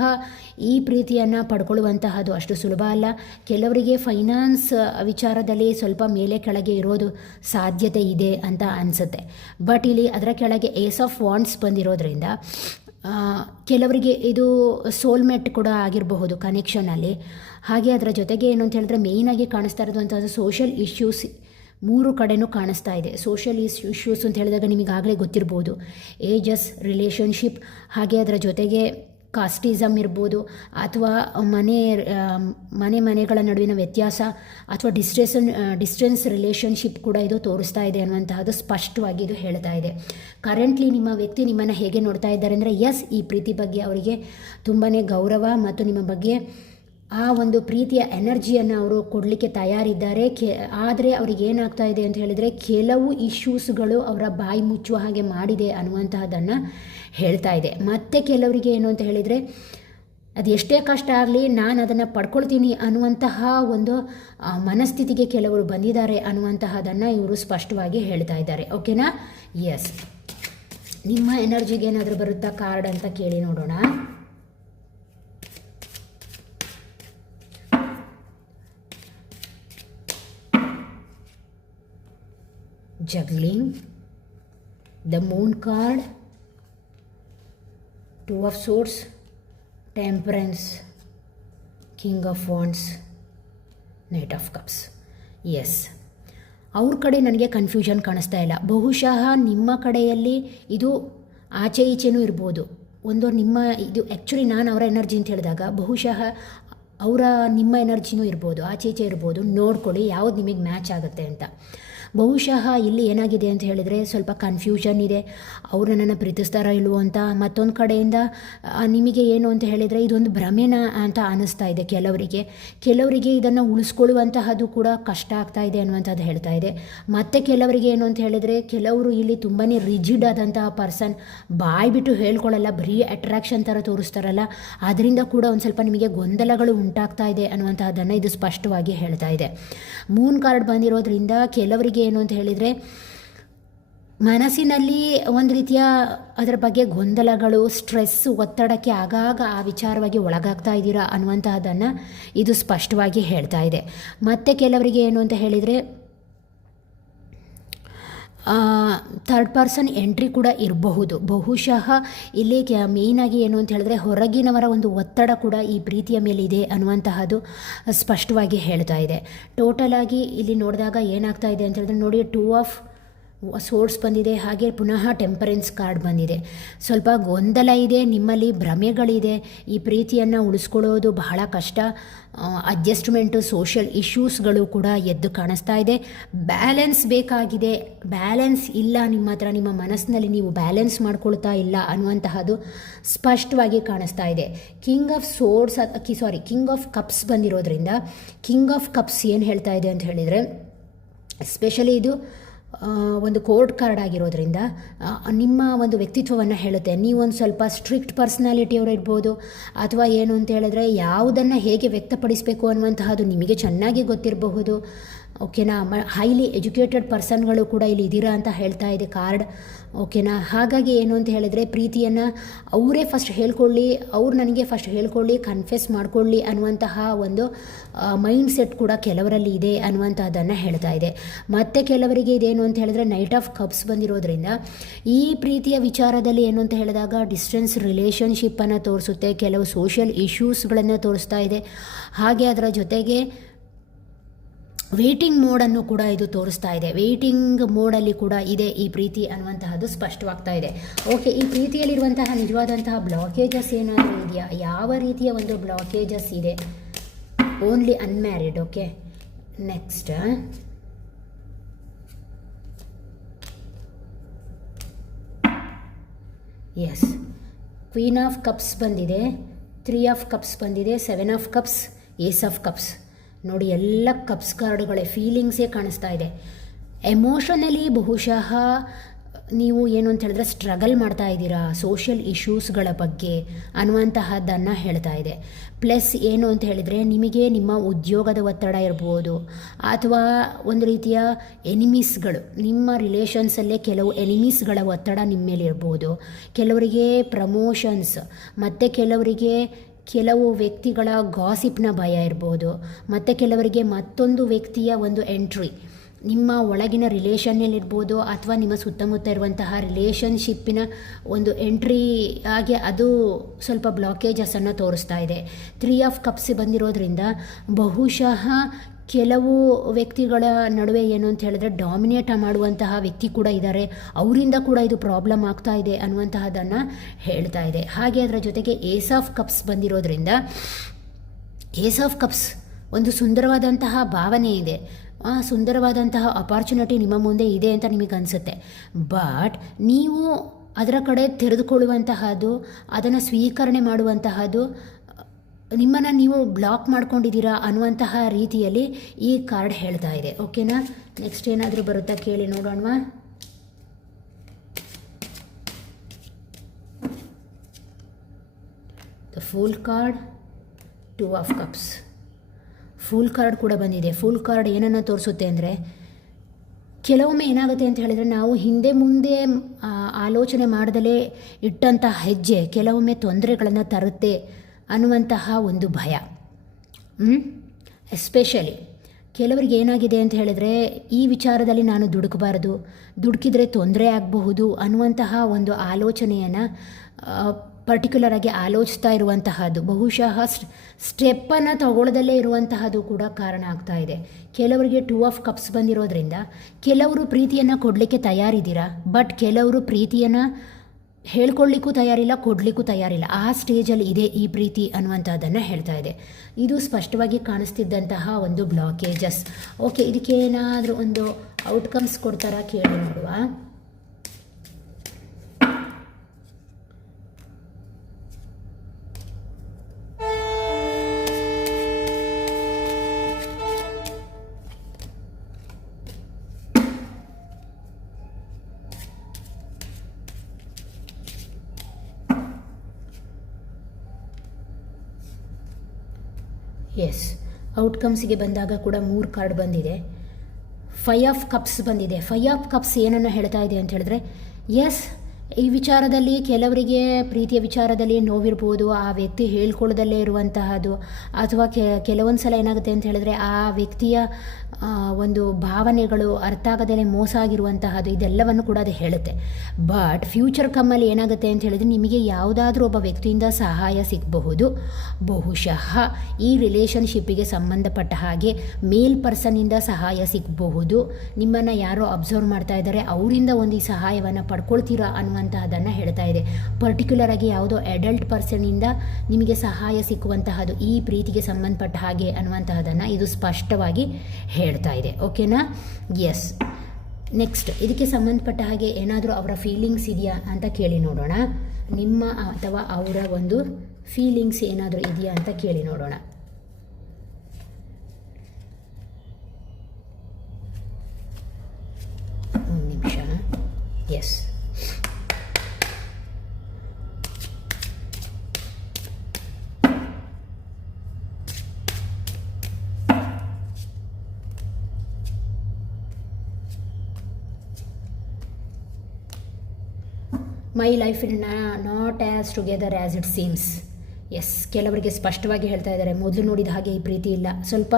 ಈ ಪ್ರೀತಿಯನ್ನು ಪಡ್ಕೊಳ್ಳುವಂತಹದ್ದು ಅಷ್ಟು ಸುಲಭ ಅಲ್ಲ. ಕೆಲವರಿಗೆ ಫೈನಾನ್ಸ್ ವಿಚಾರದಲ್ಲಿ ಸ್ವಲ್ಪ ಮೇಲೆ ಕೆಳಗೆ ಇರೋದು ಸಾಧ್ಯತೆ ಇದೆ ಅಂತ ಅನಿಸುತ್ತೆ. ಬಟ್ ಇಲ್ಲಿ ಅದರ ಕೆಳಗೆ ಏಸ್ ಆಫ್ ವಾಂಡ್ಸ್ ಬಂದಿರೋದ್ರಿಂದ ಕೆಲವರಿಗೆ ಇದು ಸೋಲ್ಮೇಟ್ ಕೂಡ ಆಗಿರಬಹುದು ಕನೆಕ್ಷನಲ್ಲಿ. ಹಾಗೆ ಅದರ ಜೊತೆಗೆ ಏನು ಅಂತ ಹೇಳಿದ್ರೆ ಮೇಯ್ನಾಗಿ ಕಾಣಿಸ್ತಾ ಇರೋದಂಥದ್ದು ಸೋಷಿಯಲ್ ಇಶ್ಯೂಸ್ 3 ಕಡೆನೂ ಕಾಣಿಸ್ತಾ ಇದೆ. ಸೋಷಿಯಲ್ ಇಶ್ಯೂಸ್ ಅಂತ ಹೇಳಿದಾಗ ನಿಮಗಾಗಲೇ ಗೊತ್ತಿರ್ಬೋದು, ಏಜಸ್, ರಿಲೇಷನ್ಶಿಪ್, ಹಾಗೆ ಅದರ ಜೊತೆಗೆ ಕಾಸ್ಟಿಸಮ್ ಇರ್ಬೋದು, ಅಥವಾ ಮನೆಗಳ ನಡುವಿನ ವ್ಯತ್ಯಾಸ, ಅಥವಾ ಡಿಸ್ಟೆನ್ಸ್ ರಿಲೇಷನ್ಶಿಪ್ ಕೂಡ ಇದು ತೋರಿಸ್ತಾ ಇದೆ ಅನ್ನುವಂತಹದ್ದು ಸ್ಪಷ್ಟವಾಗಿ ಇದು ಹೇಳ್ತಾ ಇದೆ. ಕರೆಂಟ್ಲಿ ನಿಮ್ಮ ವ್ಯಕ್ತಿ ನಿಮ್ಮನ್ನು ಹೇಗೆ ನೋಡ್ತಾ ಇದ್ದಾರೆ ಅಂದರೆ ಎಸ್, ಈ ಪ್ರೀತಿ ಬಗ್ಗೆ ಅವರಿಗೆ ತುಂಬಾ ಗೌರವ ಮತ್ತು ನಿಮ್ಮ ಬಗ್ಗೆ ಆ ಒಂದು ಪ್ರೀತಿಯ ಎನರ್ಜಿಯನ್ನು ಅವರು ಕೊಡಲಿಕ್ಕೆ ತಯಾರಿದ್ದಾರೆ. ಆದರೆ ಅವ್ರಿಗೆ ಏನಾಗ್ತಾ ಇದೆ ಅಂತ ಹೇಳಿದರೆ ಕೆಲವು ಇಶ್ಯೂಸ್ಗಳು ಅವರ ಬಾಯಿ ಮುಚ್ಚುವ ಹಾಗೆ ಮಾಡಿದೆ ಅನ್ನುವಂತಹದ್ದನ್ನು ಹೇಳ್ತಾ ಇದೆ. ಮತ್ತು ಕೆಲವರಿಗೆ ಏನು ಅಂತ ಹೇಳಿದರೆ ಅದು ಎಷ್ಟೇ ಕಷ್ಟ ಆಗಲಿ ನಾನು ಅದನ್ನು ಪಡ್ಕೊಳ್ತೀನಿ ಅನ್ನುವಂತಹ ಒಂದು ಮನಸ್ಥಿತಿಗೆ ಕೆಲವರು ಬಂದಿದ್ದಾರೆ ಅನ್ನುವಂತಹದನ್ನು ಇವರು ಸ್ಪಷ್ಟವಾಗಿ ಹೇಳ್ತಾ ಇದ್ದಾರೆ. ಓಕೆನಾ. ಎಸ್, ನಿಮ್ಮ ಎನರ್ಜಿಗೆ ಏನಾದರೂ ಬರುತ್ತಾ ಕಾರ್ಡ್ ಅಂತ ಕೇಳಿ ನೋಡೋಣ. Juggling, the Moon card, 2 of Swords, Temperance, King of Wands, Knight of Cups. Yes, ಅವ್ರ ಕಡೆ ನನಗೆ ಕನ್ಫ್ಯೂಷನ್ ಕಾಣಿಸ್ತಾ ಇಲ್ಲ. ಬಹುಶಃ ನಿಮ್ಮ ಕಡೆಯಲ್ಲಿ ಇದು ಆಚೆ ಈಚೆನೂ ಇರ್ಬೋದು. ಒಂದು ನಿಮ್ಮ ಇದು ಆ್ಯಕ್ಚುಲಿ ನಾನು ಅವರ ಎನರ್ಜಿ ಅಂತ ಹೇಳಿದಾಗ ಬಹುಶಃ ಅವರ ನಿಮ್ಮ ಎನರ್ಜಿನೂ ಇರ್ಬೋದು, ಆಚೆ ಈಚೆ ಇರ್ಬೋದು. ನೋಡ್ಕೊಳ್ಳಿ ಯಾವುದು ನಿಮಗೆ ಮ್ಯಾಚ್ ಆಗುತ್ತೆ ಅಂತ. ಬಹುಶಃ ಇಲ್ಲಿ ಏನಾಗಿದೆ ಅಂತ ಹೇಳಿದರೆ ಸ್ವಲ್ಪ ಕನ್ಫ್ಯೂಷನ್ ಇದೆ, ಅವರು ನನ್ನನ್ನು ಪ್ರೀತಿಸ್ತಾರೋ ಇಲ್ವೋ ಅಂತ. ಮತ್ತೊಂದು ಕಡೆಯಿಂದ ನಿಮಗೆ ಏನು ಅಂತ ಹೇಳಿದರೆ ಇದೊಂದು ಭ್ರಮೆನ ಅಂತ ಅನ್ನಿಸ್ತಾ ಇದೆ ಕೆಲವರಿಗೆ ಇದನ್ನು ಉಳಿಸ್ಕೊಳ್ಳುವಂತಹದ್ದು ಕೂಡ ಕಷ್ಟ ಆಗ್ತಾ ಇದೆ ಅನ್ನುವಂಥದ್ದು ಹೇಳ್ತಾ ಇದೆ. ಮತ್ತು ಕೆಲವರಿಗೆ ಏನು ಅಂತ ಹೇಳಿದರೆ ಕೆಲವರು ಇಲ್ಲಿ ತುಂಬಾ ರಿಜಿಡ್ ಆದಂತಹ ಪರ್ಸನ್, ಬಾಯ್ಬಿಟ್ಟು ಹೇಳ್ಕೊಳ್ಳಲ್ಲ, ಬರೀ ಅಟ್ರಾಕ್ಷನ್ ಥರ ತೋರಿಸ್ತಾರಲ್ಲ, ಅದರಿಂದ ಕೂಡ ಒಂದು ಸ್ವಲ್ಪ ನಿಮಗೆ ಗೊಂದಲಗಳು ಉಂಟಾಗ್ತಾ ಇದೆ ಅನ್ನುವಂತಹದ್ದನ್ನು ಇದು ಸ್ಪಷ್ಟವಾಗಿ ಹೇಳ್ತಾ ಇದೆ. ಮೂನ್ ಕಾರ್ಡ್ ಬಂದಿರೋದ್ರಿಂದ ಕೆಲವರಿಗೆ ಏನು ಅಂತ ಹೇಳಿದರೆ ಮನಸ್ಸಿನಲ್ಲಿ ಒಂದು ರೀತಿಯ ಅದರ ಬಗ್ಗೆ ಗೊಂದಲಗಳು, ಸ್ಟ್ರೆಸ್, ಒತ್ತಡಕ್ಕೆ ಆಗಾಗ ಆ ವಿಚಾರವಾಗಿ ಒಳಗಾಗ್ತಾ ಇದ್ದೀರಾ ಅನ್ನುವಂತಹದ್ದನ್ನು ಇದು ಸ್ಪಷ್ಟವಾಗಿ ಹೇಳ್ತಾ ಇದೆ. ಮತ್ತು ಕೆಲವರಿಗೆ ಏನು ಅಂತ ಹೇಳಿದರೆ ಥರ್ಡ್ ಪರ್ಸನ್ ಎಂಟ್ರಿ ಕೂಡ ಇರಬಹುದು. ಬಹುಶಃ ಇಲ್ಲಿ ಮೇಯ್ನಾಗಿ ಏನು ಅಂತ ಹೇಳಿದ್ರೆ ಹೊರಗಿನವರ ಒಂದು ಒತ್ತಡ ಕೂಡ ಈ ಪ್ರೀತಿಯ ಮೇಲಿದೆ ಅನ್ನುವಂತಹದ್ದು ಸ್ಪಷ್ಟವಾಗಿ ಹೇಳ್ತಾ ಇದೆ. ಟೋಟಲಾಗಿ ಇಲ್ಲಿ ನೋಡಿದಾಗ ಏನಾಗ್ತಾ ಇದೆ ಅಂತ ಹೇಳಿದ್ರೆ ನೋಡಿ, 2 ಆಫ್ ಸೋರ್ಸ್ ಬಂದಿದೆ, ಹಾಗೆ ಪುನಃ ಟೆಂಪರೆನ್ಸ್ ಕಾರ್ಡ್ ಬಂದಿದೆ. ಸ್ವಲ್ಪ ಗೊಂದಲ ಇದೆ, ನಿಮ್ಮಲ್ಲಿ ಭ್ರಮೆಗಳಿದೆ, ಈ ಪ್ರೀತಿಯನ್ನು ಉಳಿಸ್ಕೊಳ್ಳೋದು ಬಹಳ ಕಷ್ಟ. ಅಡ್ಜಸ್ಟ್ಮೆಂಟು, ಸೋಷಿಯಲ್ ಇಶ್ಯೂಸ್ಗಳು ಕೂಡ ಎದ್ದು ಕಾಣಿಸ್ತಾ ಇದೆ. ಬ್ಯಾಲೆನ್ಸ್ ಬೇಕಾಗಿದೆ, ಬ್ಯಾಲೆನ್ಸ್ ಇಲ್ಲ ನಿಮ್ಮ ಹತ್ರ, ನಿಮ್ಮ ಮನಸ್ಸಿನಲ್ಲಿ ನೀವು ಬ್ಯಾಲೆನ್ಸ್ ಮಾಡ್ಕೊಳ್ತಾ ಇಲ್ಲ ಅನ್ನುವಂತಹದ್ದು ಸ್ಪಷ್ಟವಾಗಿ ಕಾಣಿಸ್ತಾ ಇದೆ. ಕಿಂಗ್ ಆಫ್ ಕಪ್ಸ್ ಬಂದಿರೋದ್ರಿಂದ ಕಿಂಗ್ ಆಫ್ ಕಪ್ಸ್ ಏನು ಹೇಳ್ತಾ ಇದೆ ಅಂತ ಹೇಳಿದರೆ, ಎಸ್ಪೆಷಲಿ ಇದು ಒಂದು ಕೋರ್ಟ್ ಕಾರ್ಡ್ ಆಗಿರೋದ್ರಿಂದ ನಿಮ್ಮ ಒಂದು ವ್ಯಕ್ತಿತ್ವವನ್ನು ಹೇಳುತ್ತೆ. ನೀವೊಂದು ಸ್ವಲ್ಪ ಸ್ಟ್ರಿಕ್ಟ್ ಪರ್ಸ್ನಾಲಿಟಿಯವರು ಇರ್ಬೋದು, ಅಥವಾ ಏನು ಅಂತ ಹೇಳಿದ್ರೆ ಯಾವುದನ್ನು ಹೇಗೆ ವ್ಯಕ್ತಪಡಿಸಬೇಕು ಅನ್ನುವಂತಹದ್ದು ನಿಮಗೆ ಚೆನ್ನಾಗಿ ಗೊತ್ತಿರಬಹುದು. ಓಕೆನಾ, ಹೈಲಿ ಎಜುಕೇಟೆಡ್ ಪರ್ಸನ್ಗಳು ಕೂಡ ಇಲ್ಲಿ ಇದ್ದೀರಾ ಅಂತ ಹೇಳ್ತಾ ಇದೆ ಕಾರ್ಡ್. ಓಕೆನಾ, ಹಾಗಾಗಿ ಏನು ಅಂತ ಹೇಳಿದರೆ ಪ್ರೀತಿಯನ್ನು ಅವರೇ ಫಸ್ಟ್ ಹೇಳ್ಕೊಳ್ಳಿ, ಅವ್ರು ನನಗೆ ಫಸ್ಟ್ ಹೇಳ್ಕೊಳ್ಳಿ, ಕನ್ಫೆಸ್ ಮಾಡಿಕೊಳ್ಳಿ ಅನ್ನುವಂತಹ ಒಂದು ಮೈಂಡ್ ಸೆಟ್ ಕೂಡ ಕೆಲವರಲ್ಲಿ ಇದೆ ಅನ್ನುವಂಥದ್ದನ್ನು ಹೇಳ್ತಾ ಇದೆ. ಮತ್ತು ಕೆಲವರಿಗೆ ಇದೇನು ಅಂತ ಹೇಳಿದ್ರೆ ನೈಟ್ ಆಫ್ ಕಪ್ಸ್ ಬಂದಿರೋದ್ರಿಂದ ಈ ಪ್ರೀತಿಯ ವಿಚಾರದಲ್ಲಿ ಏನು ಅಂತ ಹೇಳಿದಾಗ ಡಿಸ್ಟೆನ್ಸ್ ರಿಲೇಷನ್ಶಿಪ್ಪನ್ನು ತೋರಿಸುತ್ತೆ, ಕೆಲವು ಸೋಷಿಯಲ್ ಇಶ್ಯೂಸ್ಗಳನ್ನು ತೋರಿಸ್ತಾ ಇದೆ. ಹಾಗೆ ಅದರ ಜೊತೆಗೆ ವೇಟಿಂಗ್ ಮೋಡನ್ನು ಕೂಡ ಇದು ತೋರಿಸ್ತಾ ಇದೆ. ವೇಟಿಂಗ್ ಮೋಡಲ್ಲಿ ಕೂಡ ಇದೆ ಈ ಪ್ರೀತಿ ಅನ್ನುವಂತಹದ್ದು ಸ್ಪಷ್ಟವಾಗ್ತಾ ಇದೆ. ಓಕೆ, ಈ ಪ್ರೀತಿಯಲ್ಲಿರುವಂತಹ ನಿಜವಾದಂತಹ ಬ್ಲಾಕೇಜಸ್ ಏನಾದರೂ ಇದೆಯಾ, ಯಾವ ರೀತಿಯ ಒಂದು ಬ್ಲಾಕೇಜಸ್ ಇದೆ? Only unmarried. Okay, next yes, queen of cups ಬಂದಿದೆ, 3 ಆಫ್ ಕಪ್ಸ್ ಬಂದಿದೆ, 7 of cups, ace of cups. ನೋಡಿ, ಎಲ್ಲ ಕಪ್ಸ್ ಕಾರ್ಡುಗಳೇ, ಫೀಲಿಂಗ್ಸೇ ಕಾಣಿಸ್ತಾ ಇದೆ. ಎಮೋಷನಲಿ ಬಹುಶಃ ನೀವು ಏನು ಅಂತ ಹೇಳಿದ್ರೆ ಸ್ಟ್ರಗಲ್ ಮಾಡ್ತಾ ಇದ್ದೀರಾ ಸೋಷಿಯಲ್ ಇಶ್ಯೂಸ್ಗಳ ಬಗ್ಗೆ ಅನ್ನುವಂತಹದ್ದನ್ನು ಹೇಳ್ತಾ ಇದೆ. ಪ್ಲಸ್ ಏನು ಅಂತ ಹೇಳಿದರೆ ನಿಮಗೆ ನಿಮ್ಮ ಉದ್ಯೋಗದ ಒತ್ತಡ ಇರ್ಬೋದು, ಅಥವಾ ಒಂದು ರೀತಿಯ ಎನಿಮೀಸ್ಗಳು, ನಿಮ್ಮ ರಿಲೇಷನ್ಸಲ್ಲೇ ಕೆಲವು ಎನಿಮೀಸ್ಗಳ ಒತ್ತಡ ನಿಮ್ಮ ಮೇಲೆ ಇರ್ಬೋದು. ಕೆಲವರಿಗೆ ಪ್ರಮೋಷನ್ಸ್, ಮತ್ತು ಕೆಲವು ವ್ಯಕ್ತಿಗಳ ಗಾಸಿಪ್ನ ಭಯ ಇರ್ಬೋದು, ಮತ್ತು ಕೆಲವರಿಗೆ ಮತ್ತೊಂದು ವ್ಯಕ್ತಿಯ ಒಂದು ಎಂಟ್ರಿ ನಿಮ್ಮ ಒಳಗಿನ ರಿಲೇಷನ್ನಲ್ಲಿರ್ಬೋದು, ಅಥವಾ ನಿಮ್ಮ ಸುತ್ತಮುತ್ತ ಇರುವಂತಹ ರಿಲೇಷನ್ಶಿಪ್ಪಿನ ಒಂದು ಎಂಟ್ರಿ ಆಗಿ ಅದು ಸ್ವಲ್ಪ ಬ್ಲಾಕೇಜಸನ್ನು ತೋರಿಸ್ತಾ ಇದೆ. 3 ಆಫ್ ಕಪ್ಸ್ ಬಂದಿರೋದ್ರಿಂದ ಬಹುಶಃ ಕೆಲವು ವ್ಯಕ್ತಿಗಳ ನಡುವೆ ಏನು ಅಂತ ಹೇಳಿದ್ರೆ ಡಾಮಿನೇಟ್ ಮಾಡುವಂತಹ ವ್ಯಕ್ತಿ ಕೂಡ ಇದ್ದಾರೆ, ಅವರಿಂದ ಕೂಡ ಇದು ಪ್ರಾಬ್ಲಮ್ ಆಗ್ತಾ ಇದೆ ಅನ್ನುವಂತಹದ್ದನ್ನು ಹೇಳ್ತಾ ಇದೆ. ಹಾಗೆ ಅದರ ಜೊತೆಗೆ ಏಸ್ ಆಫ್ ಕಪ್ಸ್ ಬಂದಿರೋದ್ರಿಂದ ಏಸ್ ಆಫ್ ಕಪ್ಸ್ ಒಂದು ಸುಂದರವಾದಂತಹ ಭಾವನೆ ಇದೆ, ಸುಂದರವಾದಂತಹ ಅಪಾರ್ಚುನಿಟಿ ನಿಮ್ಮ ಮುಂದೆ ಇದೆ ಅಂತ ನಿಮಗೆ ಅನಿಸುತ್ತೆ. ಬಟ್ ನೀವು ಅದರ ಕಡೆ ತೆರೆದುಕೊಳ್ಳುವಂತಹದ್ದು, ಅದನ್ನು ಸ್ವೀಕರಣೆ ಮಾಡುವಂತಹದ್ದು, ನಿಮ್ಮನ್ನು ನೀವು ಬ್ಲಾಕ್ ಮಾಡ್ಕೊಂಡಿದ್ದೀರಾ ಅನ್ನುವಂತಹ ರೀತಿಯಲ್ಲಿ ಈ ಕಾರ್ಡ್ ಹೇಳ್ತಾ ಇದೆ. ಓಕೆನಾ, ನೆಕ್ಸ್ಟ್ ಏನಾದರೂ ಬರುತ್ತಾ ಕೇಳಿ ನೋಡೋಣ. The pool card, 2 of cups, pool card ಕೂಡ ಬಂದಿದೆ. ಫೂಲ್ ಕಾರ್ಡ್ ಏನನ್ನು ತೋರಿಸುತ್ತೆ ಅಂದರೆ ಕೆಲವೊಮ್ಮೆ ಏನಾಗುತ್ತೆ ಅಂತ ಹೇಳಿದರೆ ನಾವು ಹಿಂದೆ ಮುಂದೆ ಆಲೋಚನೆ ಮಾಡದಲೇ ಇಟ್ಟಂಥ ಹೆಜ್ಜೆ ಕೆಲವೊಮ್ಮೆ ತೊಂದರೆಗಳನ್ನು ತರುತ್ತೆ ಅನ್ನುವಂತಹ ಒಂದು ಭಯ. ಎಸ್ಪೆಷಲಿ ಕೆಲವರಿಗೆ ಏನಾಗಿದೆ ಅಂತ ಹೇಳಿದರೆ ಈ ವಿಚಾರದಲ್ಲಿ ನಾನು ದುಡುಕಿದ್ರೆ ತೊಂದರೆ ಆಗಬಹುದು ಅನ್ನುವಂತಹ ಒಂದು ಆಲೋಚನೆಯನ್ನು ಪರ್ಟಿಕ್ಯುಲರ್ ಆಗಿ ಆಲೋಚಿಸ್ತಾ ಇರುವಂತಹದ್ದು, ಬಹುಶಃ ಸ್ಟೆಪ್ಪನ್ನು ತಗೊಳ್ಳದಲ್ಲೇ ಇರುವಂತಹದ್ದು ಕೂಡ ಕಾರಣ ಆಗ್ತಾ ಇದೆ. ಕೆಲವರಿಗೆ 2 ಆಫ್ ಕಪ್ಸ್ ಬಂದಿರೋದ್ರಿಂದ ಕೆಲವರು ಪ್ರೀತಿಯನ್ನು ಕೊಡಲಿಕ್ಕೆ ತಯಾರಿದ್ದೀರಾ, ಬಟ್ ಕೆಲವರು ಪ್ರೀತಿಯನ್ನು ಹೇಳ್ಕೊಳ್ಳಿಕ್ಕೂ ತಯಾರಿಲ್ಲ, ಕೊಡಲಿಕ್ಕೂ ತಯಾರಿಲ್ಲ. ಆ ಸ್ಟೇಜಲ್ಲಿ ಇದೆ ಈ ಪ್ರೀತಿ ಅನ್ನುವಂಥದ್ದನ್ನು ಹೇಳ್ತಾ ಇದೆ. ಇದು ಸ್ಪಷ್ಟವಾಗಿ ಕಾಣಿಸ್ತಿದ್ದಂತಹ ಒಂದು ಬ್ಲಾಕೇಜಸ್. ಓಕೆ, ಇದಕ್ಕೇನಾದರೂ ಒಂದು ಔಟ್ಕಮ್ಸ್ ಕೊಡ್ತಾರಾ ಕೇಳಿ ನೋಡುವ. ಎಸ್, ಔಟ್ಕಮ್ಸಿಗೆ ಬಂದಾಗ ಕೂಡ 3 ಕಾರ್ಡ್ ಬಂದಿದೆ. 5 ಆಫ್ ಕಪ್ಸ್ ಬಂದಿದೆ. 5 ಆಫ್ ಕಪ್ಸ್ ಏನನ್ನು ಹೇಳ್ತಾ ಇದೆ ಅಂತ ಹೇಳಿದ್ರೆ, ಎಸ್, ಈ ವಿಚಾರದಲ್ಲಿ ಕೆಲವರಿಗೆ ಪ್ರೀತಿಯ ವಿಚಾರದಲ್ಲಿ ನೋವಿರ್ಬೋದು, ಆ ವ್ಯಕ್ತಿ ಹೇಳ್ಕೊಳ್ಳದಲ್ಲೇ ಇರುವಂತಹದ್ದು, ಅಥವಾ ಕೆಲವೊಂದು ಸಲ ಏನಾಗುತ್ತೆ ಅಂತ ಹೇಳಿದ್ರೆ ಆ ವ್ಯಕ್ತಿಯ ಒಂದು ಭಾವನೆಗಳು ಅರ್ಥ ಆಗದೇ ಮೋಸ ಆಗಿರುವಂತಹದ್ದು, ಇದೆಲ್ಲವನ್ನು ಕೂಡ ಅದು ಹೇಳುತ್ತೆ. ಬಟ್ ಫ್ಯೂಚರ್ ಕಮ್ಮಲ್ಲಿ ಏನಾಗುತ್ತೆ ಅಂತ ಹೇಳಿದ್ರೆ, ನಿಮಗೆ ಯಾವುದಾದ್ರೂ ಒಬ್ಬ ವ್ಯಕ್ತಿಯಿಂದ ಸಹಾಯ ಸಿಗಬಹುದು. ಬಹುಶಃ ಈ ರಿಲೇಷನ್ಶಿಪ್ಪಿಗೆ ಸಂಬಂಧಪಟ್ಟ ಹಾಗೆ ಮೇಲ್ ಪರ್ಸನ್ನಿಂದ ಸಹಾಯ ಸಿಗಬಹುದು. ನಿಮ್ಮನ್ನು ಯಾರೋ ಅಬ್ಸರ್ವ್ ಮಾಡ್ತಾ ಇದ್ದಾರೆ, ಅವರಿಂದ ಒಂದು ಈ ಸಹಾಯವನ್ನು ಪಡ್ಕೊಳ್ತೀರಾ ಅನ್ನುವಂತಹದ್ದನ್ನು ಹೇಳ್ತಾ ಇದೆ. ಪರ್ಟಿಕ್ಯುಲರ್ ಆಗಿ ಯಾವುದೋ ಅಡಲ್ಟ್ ಪರ್ಸನ್ನಿಂದ ನಿಮಗೆ ಸಹಾಯ ಸಿಕ್ಕುವಂತಹದ್ದು ಈ ಪ್ರೀತಿಗೆ ಸಂಬಂಧಪಟ್ಟ ಹಾಗೆ ಅನ್ನುವಂತಹದ್ದನ್ನು ಇದು ಸ್ಪಷ್ಟವಾಗಿ ಹೇಳ್ತಾ ಇದೆ. ಓಕೆನಾ? ಎಸ್. ನೆಕ್ಸ್ಟ್, ಇದಕ್ಕೆ ಸಂಬಂಧಪಟ್ಟ ಹಾಗೆ ಏನಾದರೂ ಅವರ ಫೀಲಿಂಗ್ಸ್ ಇದೆಯಾ ಅಂತ ಕೇಳಿ ನೋಡೋಣ. ನಿಮ್ಮ ಅಥವಾ ಅವರ ಒಂದು ಫೀಲಿಂಗ್ಸ್ ಏನಾದರೂ ಇದೆಯಾ ಅಂತ ಕೇಳಿ ನೋಡೋಣ. ಒಂದು ನಿಮಿಷ. Yes, my life in not as together as it seems. Yes, ಕೆಲವರಿಗೆ ಸ್ಪಷ್ಟವಾಗಿ ಹೇಳ್ತಾ ಇದ್ದಾರೆ, ಮೊದಲು ನೋಡಿದ ಹಾಗೆ ಈ ಪ್ರೀತಿ ಇಲ್ಲ, ಸ್ವಲ್ಪ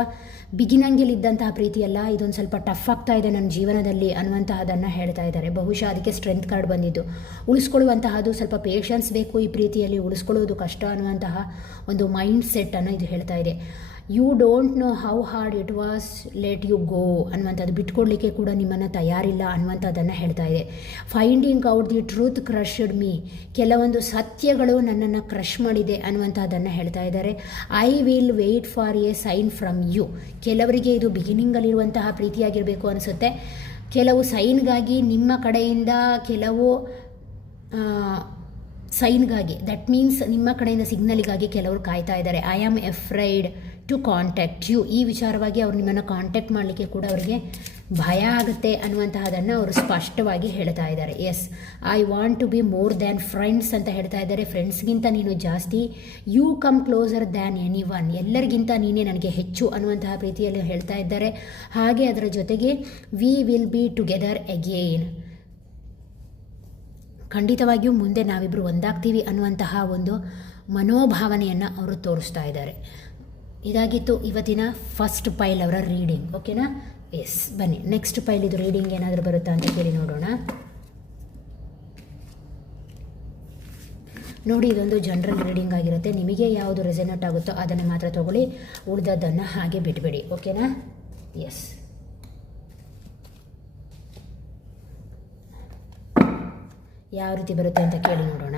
ಬಿಗಿನಂಗಿಲಿದ್ದಂತಹ ಪ್ರೀತಿ ಅಲ್ಲ, ಇದೊಂದು ಸ್ವಲ್ಪ ಟಫ್ ಆಗ್ತಾ ಇದೆ ನನ್ನ ಜೀವನದಲ್ಲಿ ಅನ್ನುವಂತಹದನ್ನು ಹೇಳ್ತಾ ಇದ್ದಾರೆ. ಬಹುಶಃ ಅದಕ್ಕೆ ಸ್ಟ್ರೆಂತ್ ಕಾರ್ಡ್ ಬಂದಿದ್ದು. ಉಳಿಸ್ಕೊಳ್ಳುವಂತಹದ್ದು ಸ್ವಲ್ಪ ಪೇಷನ್ಸ್ ಬೇಕು, ಈ ಪ್ರೀತಿಯಲ್ಲಿ ಉಳಿಸ್ಕೊಳ್ಳೋದು ಕಷ್ಟ ಅನ್ನುವಂತಹ ಒಂದು ಮೈಂಡ್ ಸೆಟ್ಟನ್ನು ಇದು ಹೇಳ್ತಾ ಇದೆ. You don't know how hard it was let you go ಅನ್ನುವಂಥದ್ದು, ಬಿಟ್ಕೊಡ್ಲಿಕ್ಕೆ ಕೂಡ ನಿಮ್ಮನ್ನು ತಯಾರಿಲ್ಲ ಅನ್ನುವಂಥದ್ದನ್ನು ಹೇಳ್ತಾ ಇದೆ. Finding out the truth crushed me, ಕೆಲವೊಂದು ಸತ್ಯಗಳು ನನ್ನನ್ನು ಕ್ರಶ್ ಮಾಡಿದೆ ಅನ್ನುವಂಥದ್ದನ್ನು ಹೇಳ್ತಾ ಇದ್ದಾರೆ. I will wait for a sign from you. ಕೆಲವರಿಗೆ ಇದು ಬಿಗಿನಿಂಗಲ್ಲಿರುವಂತಹ ಪ್ರೀತಿಯಾಗಿರಬೇಕು ಅನಿಸುತ್ತೆ. ಕೆಲವು ಸೈನ್ಗಾಗಿ ನಿಮ್ಮ ಕಡೆಯಿಂದ ಕೆಲವು ಸೈನ್ಗಾಗಿ, ದಟ್ ಮೀನ್ಸ್ ನಿಮ್ಮ ಕಡೆಯಿಂದ ಸಿಗ್ನಲಿಗಾಗಿ ಕೆಲವರು ಕಾಯ್ತಾ ಇದ್ದಾರೆ. I am afraid to contact you. ಈ ವಿಚಾರವಾಗಿ ಅವ್ರು ನಿಮ್ಮನ್ನು ಕಾಂಟ್ಯಾಕ್ಟ್ ಮಾಡಲಿಕ್ಕೆ ಕೂಡ ಅವರಿಗೆ ಭಯ ಆಗುತ್ತೆ ಅನ್ನುವಂತಹದನ್ನು ಅವರು ಸ್ಪಷ್ಟವಾಗಿ ಹೇಳ್ತಾ ಇದ್ದಾರೆ. Yes, I want to be more than friends ಅಂತ ಹೇಳ್ತಾ ಇದ್ದಾರೆ. ಫ್ರೆಂಡ್ಸ್ಗಿಂತ ನೀನು ಜಾಸ್ತಿ, you come closer than anyone, ಎಲ್ಲರಿಗಿಂತ ನೀನೇ ನನಗೆ ಹೆಚ್ಚು ಅನ್ನುವಂತಹ ಪ್ರೀತಿಯಲ್ಲಿ ಹೇಳ್ತಾ ಇದ್ದಾರೆ. ಹಾಗೆ ಅದರ ಜೊತೆಗೆ we will be together again, ಖಂಡಿತವಾಗಿಯೂ ಮುಂದೆ ನಾವಿಬ್ಬರು ಒಂದಾಗ್ತೀವಿ ಅನ್ನುವಂತಹ ಒಂದು ಮನೋಭಾವನೆಯನ್ನು ಅವರು ತೋರಿಸ್ತಾ ಇದ್ದಾರೆ. ಇದಾಗಿತ್ತು ಇವತ್ತಿನ ಫಸ್ಟ್ ಪೈಲ್ ಅವರ ರೀಡಿಂಗ್. ಓಕೆನಾ? ಎಸ್, ಬನ್ನಿ ನೆಕ್ಸ್ಟ್ ಪೈಲ್ ಇದು ರೀಡಿಂಗ್ ಏನಾದರೂ ಬರುತ್ತಾ ಅಂತ ಕೇಳಿ ನೋಡೋಣ. ನೋಡಿ, ಇದೊಂದು ಜನರಲ್ ರೀಡಿಂಗ್ ಆಗಿರುತ್ತೆ. ನಿಮಗೆ ಯಾವುದು ರೆಸನೇಟ್ ಆಗುತ್ತೋ ಅದನ್ನು ಮಾತ್ರ ತಗೊಳ್ಳಿ, ಉಳಿದದ್ದನ್ನು ಹಾಗೆ ಬಿಟ್ಬಿಡಿ. ಓಕೆನಾ? ಎಸ್, ಯಾವ ರೀತಿ ಬರುತ್ತೆ ಅಂತ ಕೇಳಿ ನೋಡೋಣ.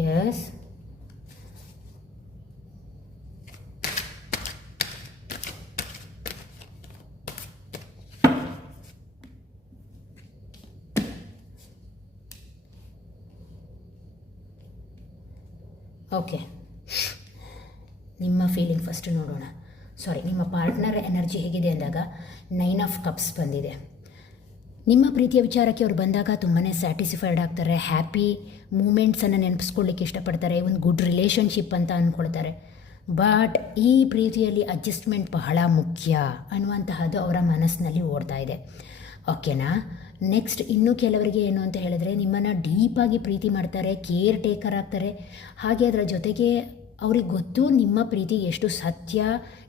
ಎಸ್, ಓಕೆ, ನಿಮ್ಮ ಫೀಲಿಂಗ್ ಫಸ್ಟ್ ನೋಡೋಣ. ನಿಮ್ಮ ಪಾರ್ಟ್ನರ್ ಎನರ್ಜಿ ಹೇಗಿದೆ ಅಂದಾಗ 9 ಆಫ್ ಕಪ್ಸ್ ಬಂದಿದೆ. ನಿಮ್ಮ ಪ್ರೀತಿಯ ವಿಚಾರಕ್ಕೆ ಅವ್ರು ಬಂದಾಗ ತುಂಬಾ ಸ್ಯಾಟಿಸ್ಫೈಡ್ ಆಗ್ತಾರೆ, ಹ್ಯಾಪಿ ಮೂಮೆಂಟ್ಸನ್ನು ನೆನಪಿಸ್ಕೊಳ್ಳಿಕ್ಕೆ ಇಷ್ಟಪಡ್ತಾರೆ, ಒಂದು ಗುಡ್ ರಿಲೇಷನ್ಶಿಪ್ ಅಂತ ಅಂದ್ಕೊಳ್ತಾರೆ. ಬಟ್ ಈ ಪ್ರೀತಿಯಲ್ಲಿ ಅಡ್ಜಸ್ಟ್ಮೆಂಟ್ ಬಹಳ ಮುಖ್ಯ ಅನ್ನುವಂತಹದ್ದು ಅವರ ಮನಸ್ಸಿನಲ್ಲಿ ಓಡ್ತಾ ಇದೆ. ಓಕೆನಾ? ನೆಕ್ಸ್ಟ್, ಇನ್ನೂ ಕೆಲವರಿಗೆ ಏನು ಅಂತ ಹೇಳಿದ್ರೆ, ನಿಮ್ಮನ್ನು ಡೀಪಾಗಿ ಪ್ರೀತಿ ಮಾಡ್ತಾರೆ, ಕೇರ್ ಟೇಕರ್ ಆಗ್ತಾರೆ. ಹಾಗೆ ಅದರ ಜೊತೆಗೆ ಅವ್ರಿಗೆ ಗೊತ್ತು ನಿಮ್ಮ ಪ್ರೀತಿ ಎಷ್ಟು ಸತ್ಯ,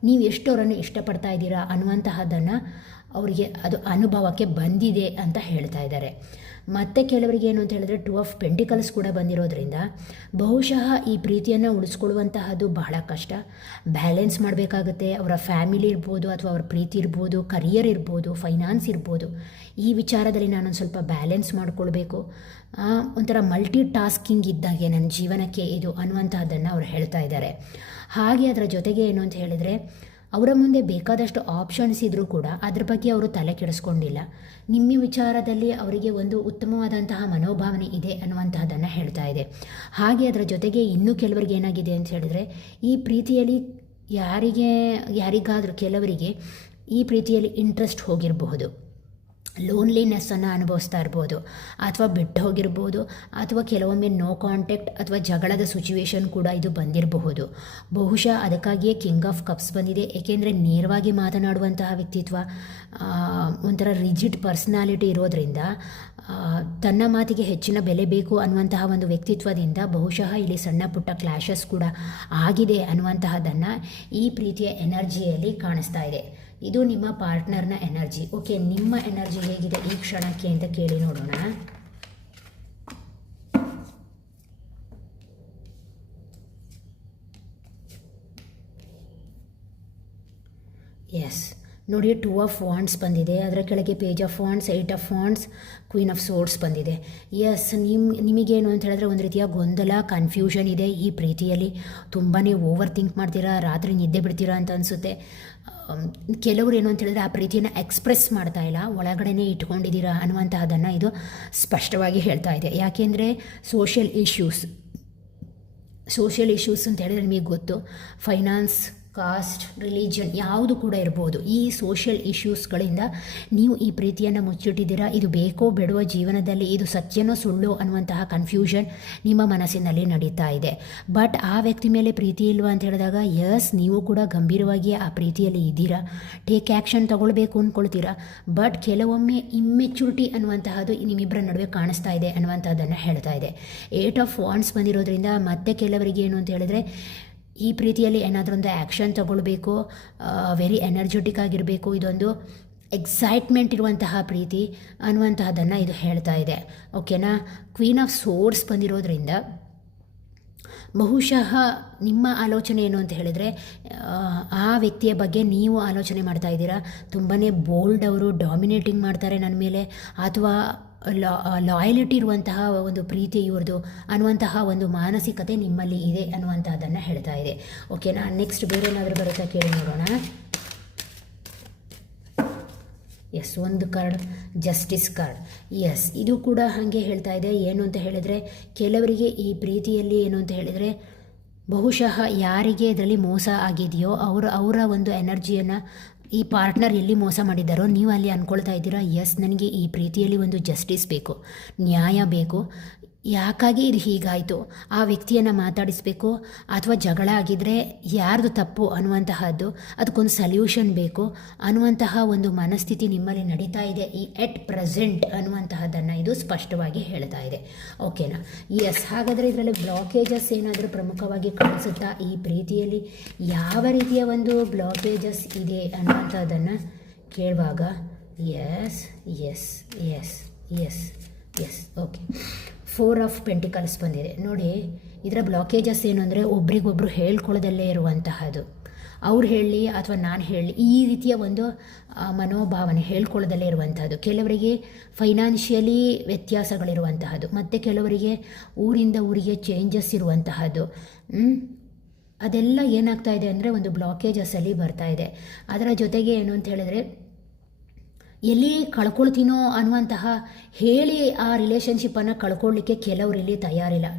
ನೀವು ಎಷ್ಟು ಅವರನ್ನು ಇಷ್ಟಪಡ್ತಾ ಇದ್ದೀರಾ ಅನ್ನುವಂತಹದ್ದನ್ನು ಅವರಿಗೆ ಅದು ಅನುಭವಕ್ಕೆ ಬಂದಿದೆ ಅಂತ ಹೇಳ್ತಾ ಇದ್ದಾರೆ. ಮತ್ತು ಕೆಲವರಿಗೆ ಏನು ಅಂತ ಹೇಳಿದ್ರೆ 2 ಆಫ್ ಪೆಂಟಿಕಲ್ಸ್ ಕೂಡ ಬಂದಿರೋದ್ರಿಂದ ಬಹುಶಃ ಈ ಪ್ರೀತಿಯನ್ನು ಉಳಿಸ್ಕೊಳ್ಳುವಂತಹದ್ದು ಬಹಳ ಕಷ್ಟ. ಬ್ಯಾಲೆನ್ಸ್ ಮಾಡಬೇಕಾಗುತ್ತೆ. ಅವರ ಫ್ಯಾಮಿಲಿ ಇರ್ಬೋದು, ಅಥವಾ ಅವರ ಪ್ರೀತಿ ಇರ್ಬೋದು, ಕರಿಯರ್ ಇರ್ಬೋದು, ಫೈನಾನ್ಸ್ ಇರ್ಬೋದು. ಈ ವಿಚಾರದಲ್ಲಿ ನಾನೊಂದು ಸ್ವಲ್ಪ ಬ್ಯಾಲೆನ್ಸ್ ಮಾಡಿಕೊಳ್ಬೇಕು. ಒಂಥರ ಮಲ್ಟಿ ಟಾಸ್ಕಿಂಗ್ ಇದ್ದಾಗೆ ನನ್ನ ಜೀವನಕ್ಕೆ ಇದು ಅನ್ನುವಂತಹದ್ದನ್ನು ಅವ್ರು ಹೇಳ್ತಾ ಇದ್ದಾರೆ. ಹಾಗೆ ಅದರ ಜೊತೆಗೆ ಏನು ಅಂತ ಹೇಳಿದರೆ, ಅವರ ಮುಂದೆ ಬೇಕಾದಷ್ಟು ಆಪ್ಷನ್ಸ್ ಇದ್ದರೂ ಕೂಡ ಅದ್ರ ಬಗ್ಗೆ ಅವರು ತಲೆ ಕೆಡಿಸ್ಕೊಂಡಿಲ್ಲ. ನಿಮ್ಮ ವಿಚಾರದಲ್ಲಿ ಅವರಿಗೆ ಒಂದು ಉತ್ತಮವಾದಂತಹ ಮನೋಭಾವನೆ ಇದೆ ಅನ್ನುವಂತಹದ್ದನ್ನು ಹೇಳ್ತಾ ಇದೆ. ಹಾಗೆ ಅದರ ಜೊತೆಗೆ ಇನ್ನೂ ಕೆಲವರಿಗೆ ಏನಾಗಿದೆ ಅಂತ ಹೇಳಿದರೆ, ಈ ಪ್ರೀತಿಯಲ್ಲಿ ಯಾರಿಗಾದರೂ ಕೆಲವರಿಗೆ ಈ ಪ್ರೀತಿಯಲ್ಲಿ ಇಂಟ್ರೆಸ್ಟ್ ಹೋಗಿರಬಹುದು, ಲೋನ್ಲಿನೆಸ್ಸನ್ನು ಅನುಭವಿಸ್ತಾ ಇರ್ಬೋದು, ಅಥವಾ ಬಿಟ್ಟು ಹೋಗಿರ್ಬೋದು, ಅಥವಾ ಕೆಲವೊಮ್ಮೆ ನೋ ಕಾಂಟ್ಯಾಕ್ಟ್ ಅಥವಾ ಜಗಳದ ಸಿಚುವೇಶನ್ ಕೂಡ ಇದು ಬಂದಿರಬಹುದು. ಬಹುಶಃ ಅದಕ್ಕಾಗಿಯೇ ಕಿಂಗ್ ಆಫ್ ಕಪ್ಸ್ ಬಂದಿದೆ. ಏಕೆಂದರೆ ನೇರವಾಗಿ ಮಾತನಾಡುವಂತಹ ವ್ಯಕ್ತಿತ್ವ, ಒಂಥರ ರಿಜಿಡ್ ಪರ್ಸ್ನಾಲಿಟಿ ಇರೋದರಿಂದ ತನ್ನ ಮಾತಿಗೆ ಹೆಚ್ಚಿನ ಬೆಲೆ ಬೇಕು ಅನ್ನುವಂತಹ ಒಂದು ವ್ಯಕ್ತಿತ್ವದಿಂದ ಬಹುಶಃ ಇಲ್ಲಿ ಸಣ್ಣ ಪುಟ್ಟ ಕ್ಲಾಶಸ್ ಕೂಡ ಆಗಿದೆ ಅನ್ನುವಂತಹದ್ದನ್ನು ಈ ಪ್ರೀತಿಯ ಎನರ್ಜಿಯಲ್ಲಿ ಕಾಣಿಸ್ತಾ ಇದೆ. ಇದು ನಿಮ್ಮ ಪಾರ್ಟ್ನರ್ನ ಎನರ್ಜಿ. ಓಕೆ, ನಿಮ್ಮ ಎನರ್ಜಿ ಹೇಗಿದೆ ಈ ಕ್ಷಣಕ್ಕೆ ಅಂತ ಕೇಳಿ ನೋಡೋಣ. ಎಸ್ ನೋಡಿ, 2 ಆಫ್ ವಾಂಡ್ಸ್ ಬಂದಿದೆ. ಅದರ ಕೆಳಗೆ page of wands, 8 of wands, queen of swords ಬಂದಿದೆ. ಎಸ್, ನಿಮಗೇನು ಅಂತ ಹೇಳಿದ್ರೆ ಒಂದು ರೀತಿಯ ಗೊಂದಲ, ಕನ್ಫ್ಯೂಷನ್ ಇದೆ ಈ ಪ್ರೀತಿಯಲ್ಲಿ. ತುಂಬಾ ಓವರ್ ಥಿಂಕ್ ಮಾಡ್ತೀರಾ, ರಾತ್ರಿ ನಿದ್ದೆ ಬಿಡ್ತೀರಾ ಅಂತ ಅನಿಸುತ್ತೆ. ಕೆಲವರು ಏನು ಅಂತ ಹೇಳಿದ್ರೆ ಆ ಪ್ರೀತಿಯನ್ನು ಎಕ್ಸ್ಪ್ರೆಸ್ ಮಾಡ್ತಾ ಇಲ್ಲ, ಒಳಗಡೆನೇ ಇಟ್ಕೊಂಡಿದ್ದೀರಾ ಅನ್ನುವಂತಹದ್ದನ್ನು ಇದು ಸ್ಪಷ್ಟವಾಗಿ ಹೇಳ್ತಾ ಇದೆ. ಯಾಕೆಂದರೆ ಸೋಷಿಯಲ್ ಇಶ್ಯೂಸ್ ಅಂತ ಹೇಳಿದ್ರೆ ನಿಮಗೆ ಗೊತ್ತು, ಫೈನಾನ್ಸ್, ಕಾಸ್ಟ್, ರಿಲಿಜನ್ ಯಾವುದು ಕೂಡ ಇರ್ಬೋದು. ಈ ಸೋಷಿಯಲ್ ಇಶ್ಯೂಸ್ಗಳಿಂದ ನೀವು ಈ ಪ್ರೀತಿಯನ್ನು ಮುಚ್ಚಿಟ್ಟಿದ್ದೀರಾ. ಇದು ಬೇಕೋ ಬೇಡವೋ ಜೀವನದಲ್ಲಿ, ಇದು ಸತ್ಯನೋ ಸುಳ್ಳು ಅನ್ನುವಂತಹ ಕನ್ಫ್ಯೂಷನ್ ನಿಮ್ಮ ಮನಸ್ಸಿನಲ್ಲಿ ನಡೀತಾ ಇದೆ. ಬಟ್ ಆ ವ್ಯಕ್ತಿ ಮೇಲೆ ಪ್ರೀತಿ ಇಲ್ವಾ ಅಂತ ಹೇಳಿದಾಗ ಎಸ್, ನೀವು ಕೂಡ ಗಂಭೀರವಾಗಿ ಆ ಪ್ರೀತಿಯಲ್ಲಿ ಇದ್ದೀರಾ, ಟೇಕ್ ಆ್ಯಕ್ಷನ್ ತಗೊಳ್ಬೇಕು ಅಂದ್ಕೊಳ್ತೀರಾ. ಬಟ್ ಕೆಲವೊಮ್ಮೆ ಇಮ್ಮೆಚ್ಯೂರಿಟಿ ಅನ್ನುವಂತಹದ್ದು ನಿಮ್ಮಿಬ್ಬರ ನಡುವೆ ಕಾಣಿಸ್ತಾ ಇದೆ ಅನ್ನುವಂಥದ್ದನ್ನು ಹೇಳ್ತಾ ಇದೆ. 8 ಆಫ್ ವಾಂಡ್ಸ್ ಬಂದಿರೋದ್ರಿಂದ ಮತ್ತೆ ಕೆಲವರಿಗೆ ಏನು ಅಂತ ಹೇಳಿದ್ರೆ ಈ ಪ್ರೀತಿಯಲ್ಲಿ ಏನಾದರೂ ಒಂದು ಆ್ಯಕ್ಷನ್ ತಗೊಳ್ಬೇಕು, ವೆರಿ ಎನರ್ಜೆಟಿಕ್ ಆಗಿರಬೇಕು, ಇದೊಂದು ಎಕ್ಸೈಟ್ಮೆಂಟ್ ಇರುವಂತಹ ಪ್ರೀತಿ ಅನ್ನುವಂತಹದ್ದನ್ನು ಇದು ಹೇಳ್ತಾ ಇದೆ. ಓಕೆನಾ. ಕ್ವೀನ್ ಆಫ್ ಸೋರ್ಡ್ಸ್ ಬಂದಿರೋದ್ರಿಂದ ಬಹುಶಃ ನಿಮ್ಮ ಆಲೋಚನೆ ಏನು ಅಂತ ಹೇಳಿದರೆ, ಆ ವ್ಯಕ್ತಿಯ ಬಗ್ಗೆ ನೀವು ಆಲೋಚನೆ ಮಾಡ್ತಾ ಇದ್ದೀರಾ. ತುಂಬಾ ಬೋಲ್ಡ್, ಅವರು ಡಾಮಿನೇಟಿಂಗ್ ಮಾಡ್ತಾರೆ ನನ್ನ ಮೇಲೆ, ಅಥವಾ ಲಾಯಲಿಟಿ ಇರುವಂತಹ ಒಂದು ಪ್ರೀತಿ ಇವ್ರದ್ದು ಅನ್ನುವಂತಹ ಒಂದು ಮಾನಸಿಕತೆ ನಿಮ್ಮಲ್ಲಿ ಇದೆ ಅನ್ನುವಂತಹದ್ದನ್ನು ಹೇಳ್ತಾ ಇದೆ. ಓಕೆನಾ. ನೆಕ್ಸ್ಟ್ ಬೇರೆ ಏನಾದರೂ ಬರುತ್ತಾ ಕೇಳಿ ನೋಡೋಣ. ಎಸ್, ಒಂದು ಕಾರ್ಡ್, ಜಸ್ಟಿಸ್ ಕಾರ್ಡ್. ಎಸ್, ಇದು ಕೂಡ ಹಾಗೆ ಹೇಳ್ತಾ ಇದೆ. ಏನು ಅಂತ ಹೇಳಿದರೆ, ಕೆಲವರಿಗೆ ಈ ಪ್ರೀತಿಯಲ್ಲಿ ಏನು ಅಂತ ಹೇಳಿದರೆ ಬಹುಶಃ ಯಾರಿಗೆ ಇದರಲ್ಲಿ ಮೋಸ ಆಗಿದೆಯೋ ಅವರ ಒಂದು ಎನರ್ಜಿಯನ್ನು ಈ ಪಾರ್ಟ್ನರ್ ಎಲ್ಲಿ ಮೋಸ ಮಾಡಿದ್ದಾರೋ ನೀವು ಅಲ್ಲಿ ಅಂದ್ಕೊಳ್ತಾ ಇದ್ದೀರಾ, ಎಸ್ ನನಗೆ ಈ ಪ್ರೀತಿಯಲ್ಲಿ ಒಂದು ಜಸ್ಟಿಸ್ ಬೇಕು, ನ್ಯಾಯ ಬೇಕು, ಯಾಕಾಗಿ ಇದು ಹೀಗಾಯಿತು, ಆ ವ್ಯಕ್ತಿಯನ್ನು ಮಾತಾಡಿಸಬೇಕು, ಅಥವಾ ಜಗಳ ಆಗಿದ್ದರೆ ಯಾರ್ದು ತಪ್ಪು ಅನ್ನುವಂತಹದ್ದು, ಅದಕ್ಕೊಂದು ಸಲ್ಯೂಷನ್ ಬೇಕು ಅನ್ನುವಂತಹ ಒಂದು ಮನಸ್ಥಿತಿ ನಿಮ್ಮಲ್ಲಿ ನಡೀತಾ ಇದೆ ಈ ಎಟ್ ಪ್ರೆಸೆಂಟ್ ಅನ್ನುವಂತಹದ್ದನ್ನು ಇದು ಸ್ಪಷ್ಟವಾಗಿ ಹೇಳ್ತಾ ಇದೆ. ಓಕೆನಾ. ಎಸ್, ಹಾಗಾದರೆ ಇದರಲ್ಲಿ ಬ್ಲಾಕೇಜಸ್ ಏನಾದರೂ ಪ್ರಮುಖವಾಗಿ ಕಾಣಿಸುತ್ತಾ ಈ ಪ್ರೀತಿಯಲ್ಲಿ, ಯಾವ ರೀತಿಯ ಒಂದು ಬ್ಲಾಕೇಜಸ್ ಇದೆ ಅನ್ನುವಂಥದ್ದನ್ನು ಕೇಳುವಾಗ yes yes yes yes yes okay, 4 of pentacles ಬಂದಿದೆ. ನೋಡಿ, ಇದರ ಬ್ಲಾಕೇಜಸ್ ಏನು ಅಂದರೆ ಒಬ್ರಿಗೊಬ್ರು ಹೇಳ್ಕೊಳ್ಳೋದಲ್ಲೇ ಇರುವಂತಹದ್ದು. ಅವ್ರು ಹೇಳಲಿ ಅಥವಾ ನಾನು ಹೇಳಲಿ, ಈ ರೀತಿಯ ಒಂದು ಮನೋಭಾವನೆ ಹೇಳ್ಕೊಳ್ಳೋದಲ್ಲೇ ಇರುವಂತಹದ್ದು. ಕೆಲವರಿಗೆ ಫೈನಾನ್ಷಿಯಲಿ ವ್ಯತ್ಯಾಸಗಳಿರುವಂತಹದ್ದು, ಮತ್ತು ಕೆಲವರಿಗೆ ಊರಿಂದ ಊರಿಗೆ ಚೇಂಜಸ್ ಇರುವಂತಹದ್ದು. ಅದೆಲ್ಲ ಏನಾಗ್ತಾ ಇದೆ ಅಂದರೆ ಒಂದು ಬ್ಲಾಕೇಜಸ್ಸಲ್ಲಿ ಬರ್ತಾ ಇದೆ. ಅದರ ಜೊತೆಗೆ ಏನು ಅಂತ ಹೇಳಿದ್ರೆ, ಎಲ್ಲಿ ಕಳ್ಕೊಳ್ತೀನೋ ಅನ್ನುವಂತಹ ಹೇಳಿ ಆ ರಿಲೇಷನ್ಶಿಪ್ಪನ್ನು ಕಳ್ಕೊಳ್ಳಿಕ್ಕೆ ಕೆಲವರಲ್ಲಿ ತಯಾರಿಲ್ಲ.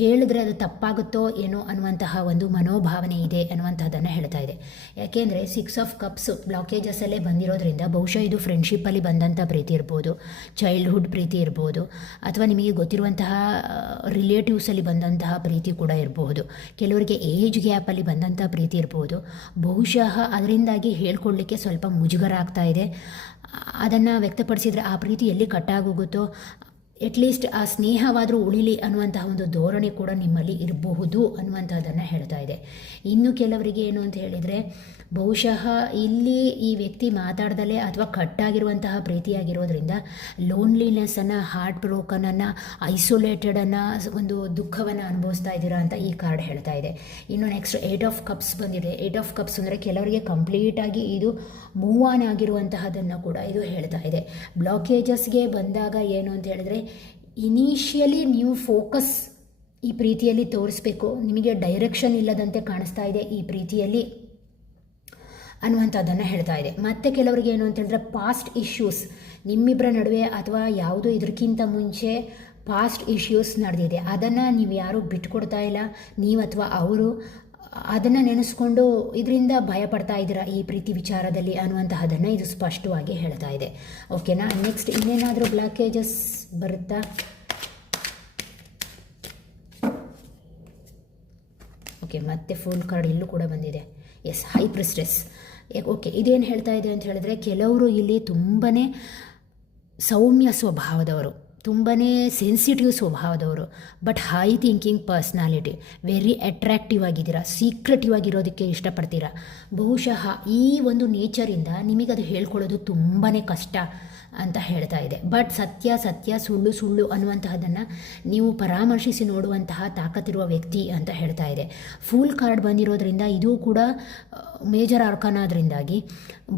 ಹೇಳಿದ್ರೆ ಅದು ತಪ್ಪಾಗುತ್ತೋ ಏನೋ ಅನ್ನುವಂತಹ ಒಂದು ಮನೋಭಾವನೆ ಇದೆ ಅನ್ನುವಂಥದ್ದನ್ನು ಹೇಳ್ತಾ ಇದೆ. ಯಾಕೆಂದರೆ 6 ಆಫ್ ಕಪ್ಸ್ ಬ್ಲಾಕೇಜಸ್ಸಲ್ಲೇ ಬಂದಿರೋದ್ರಿಂದ ಬಹುಶಃ ಇದು ಫ್ರೆಂಡ್ಶಿಪ್ಪಲ್ಲಿ ಬಂದಂಥ ಪ್ರೀತಿ ಇರ್ಬೋದು, ಚೈಲ್ಡ್ಹುಡ್ ಪ್ರೀತಿ ಇರ್ಬೋದು, ಅಥವಾ ನಿಮಗೆ ಗೊತ್ತಿರುವಂತಹ ರಿಲೇಟಿವ್ಸಲ್ಲಿ ಬಂದಂತಹ ಪ್ರೀತಿ ಕೂಡ ಇರಬಹುದು. ಕೆಲವರಿಗೆ ಏಜ್ ಗ್ಯಾಪಲ್ಲಿ ಬಂದಂಥ ಪ್ರೀತಿ ಇರ್ಬೋದು. ಬಹುಶಃ ಅದರಿಂದಾಗಿ ಹೇಳ್ಕೊಳ್ಳಿಕ್ಕೆ ಸ್ವಲ್ಪ ಮುಜುಗರ ಆಗ್ತಾ ಇದೆ. ಅದನ್ನು ವ್ಯಕ್ತಪಡಿಸಿದರೆ ಆ ಪ್ರೀತಿ ಎಲ್ಲಿ ಕಟ್ಟಾಗೋಗುತ್ತೋ, ಅಟ್ಲೀಸ್ಟ್ ಆ ಸ್ನೇಹವಾದರೂ ಉಳಿಲಿ ಅನ್ನುವಂತಹ ಒಂದು ಧೋರಣೆ ಕೂಡ ನಿಮ್ಮಲ್ಲಿ ಇರಬಹುದು ಅನ್ನುವಂಥದ್ದನ್ನು ಹೇಳ್ತಾ ಇದೆ. ಇನ್ನು ಕೆಲವರಿಗೆ ಏನು ಅಂತ ಹೇಳಿದರೆ, ಬಹುಶಃ ಇಲ್ಲಿ ಈ ವ್ಯಕ್ತಿ ಮಾತಾಡ್ದಲೇ ಅಥವಾ ಕಟ್ಟಾಗಿರುವಂತಹ ಪ್ರೀತಿಯಾಗಿರೋದ್ರಿಂದ ಲೋನ್ಲಿನೆಸ್ಸನ್ನು, ಹಾರ್ಟ್ ಬ್ರೋಕನನ್ನು, ಐಸೋಲೇಟೆಡನ್ನು, ಒಂದು ದುಃಖವನ್ನು ಅನುಭವಿಸ್ತಾ ಇದ್ದೀರಾ ಅಂತ ಈ ಕಾರ್ಡ್ ಹೇಳ್ತಾ ಇದೆ. ಇನ್ನು ನೆಕ್ಸ್ಟ್ 8 ಆಫ್ ಕಪ್ಸ್ ಬಂದಿದೆ. 8 ಆಫ್ ಕಪ್ಸ್ ಅಂದರೆ ಕೆಲವರಿಗೆ ಕಂಪ್ಲೀಟಾಗಿ ಇದು ಮೂವ್ ಆನ್ ಆಗಿರುವಂತಹದನ್ನು ಕೂಡ ಇದು ಹೇಳ್ತಾ ಇದೆ. ಬ್ಲಾಕೇಜಸ್ಗೆ ಬಂದಾಗ ಏನು ಅಂತ ಹೇಳಿದ್ರೆ, ಇನಿಷಿಯಲಿ ನೀವು ಫೋಕಸ್ ಈ ಪ್ರೀತಿಯಲ್ಲಿ ತೋರಿಸ್ಬೇಕು, ನಿಮಗೆ ಡೈರೆಕ್ಷನ್ ಇಲ್ಲದಂತೆ ಕಾಣಿಸ್ತಾ ಇದೆ ಈ ಪ್ರೀತಿಯಲ್ಲಿ ಅನ್ನುವಂಥದ್ದನ್ನು ಹೇಳ್ತಾ ಇದೆ. ಮತ್ತು ಕೆಲವರಿಗೆ ಏನು ಅಂತ ಹೇಳಿದ್ರೆ, ಪಾಸ್ಟ್ ಇಶ್ಯೂಸ್ ನಿಮ್ಮಿಬ್ಬರ ನಡುವೆ ಅಥವಾ ಯಾವುದೋ ಇದಕ್ಕಿಂತ ಮುಂಚೆ ಪಾಸ್ಟ್ ಇಶ್ಯೂಸ್ ನಡೆದಿದೆ, ಅದನ್ನು ನೀವು ಯಾರೂ ಬಿಟ್ಕೊಡ್ತಾ ಇಲ್ಲ, ನೀವು ಅಥವಾ ಅವರು ಅದನ್ನು ನೆನೆಸ್ಕೊಂಡು ಇದರಿಂದ ಭಯಪಡ್ತಾ ಇದ್ದೀರಾ ಈ ಪ್ರೀತಿ ವಿಚಾರದಲ್ಲಿ ಅನ್ನುವಂತಹದನ್ನು ಇದು ಸ್ಪಷ್ಟವಾಗಿ ಹೇಳ್ತಾ ಇದೆ. ಓಕೆನಾ. ನೆಕ್ಸ್ಟ್ ಇನ್ನೇನಾದರೂ ಬ್ಲಾಕೇಜಸ್ ಬರುತ್ತಾ? ಓಕೆ, ಮತ್ತೆ ಫುಲ್ ಕಾರ್ಡ್ ಇಲ್ಲೂ ಕೂಡ ಬಂದಿದೆ. S, high ಪ್ರಿಸ್ಟೆಸ್. ಓಕೆ, ಇದೇನು ಹೇಳ್ತಾ ಇದೆ ಅಂತ ಹೇಳಿದ್ರೆ, ಕೆಲವರು ಇಲ್ಲಿ ತುಂಬಾ ಸೌಮ್ಯ ಸ್ವಭಾವದವರು, ತುಂಬಾ ಸೆನ್ಸಿಟಿವ್ ಸ್ವಭಾವದವರು, but high thinking personality, very attractive ಆಗಿದ್ದೀರಾ, ಸೀಕ್ರೆಟಿವ್ ಆಗಿರೋದಕ್ಕೆ ಇಷ್ಟಪಡ್ತೀರಾ. ಬಹುಶಃ ಈ ಒಂದು ನೇಚರಿಂದ ನಿಮಗದು ಹೇಳ್ಕೊಳ್ಳೋದು ತುಂಬಾ ಕಷ್ಟ ಅಂತ ಹೇಳ್ತಾ ಇದೆ. ಬಟ್ ಸತ್ಯ ಸತ್ಯ, ಸುಳ್ಳು ಸುಳ್ಳು ಅನ್ನುವಂತಹದನ್ನು ನೀವು ಪರಾಮರ್ಶಿಸಿ ನೋಡುವಂತಹ ತಾಕತ್ತಿರುವ ವ್ಯಕ್ತಿ ಅಂತ ಹೇಳ್ತಾ ಇದೆ. ಫೂಲ್ ಕಾರ್ಡ್ ಬಂದಿರೋದ್ರಿಂದ ಇದು ಕೂಡ ಮೇಜರ್ ಆರ್ಕಾನಾದ್ರಿಂದಾಗಿ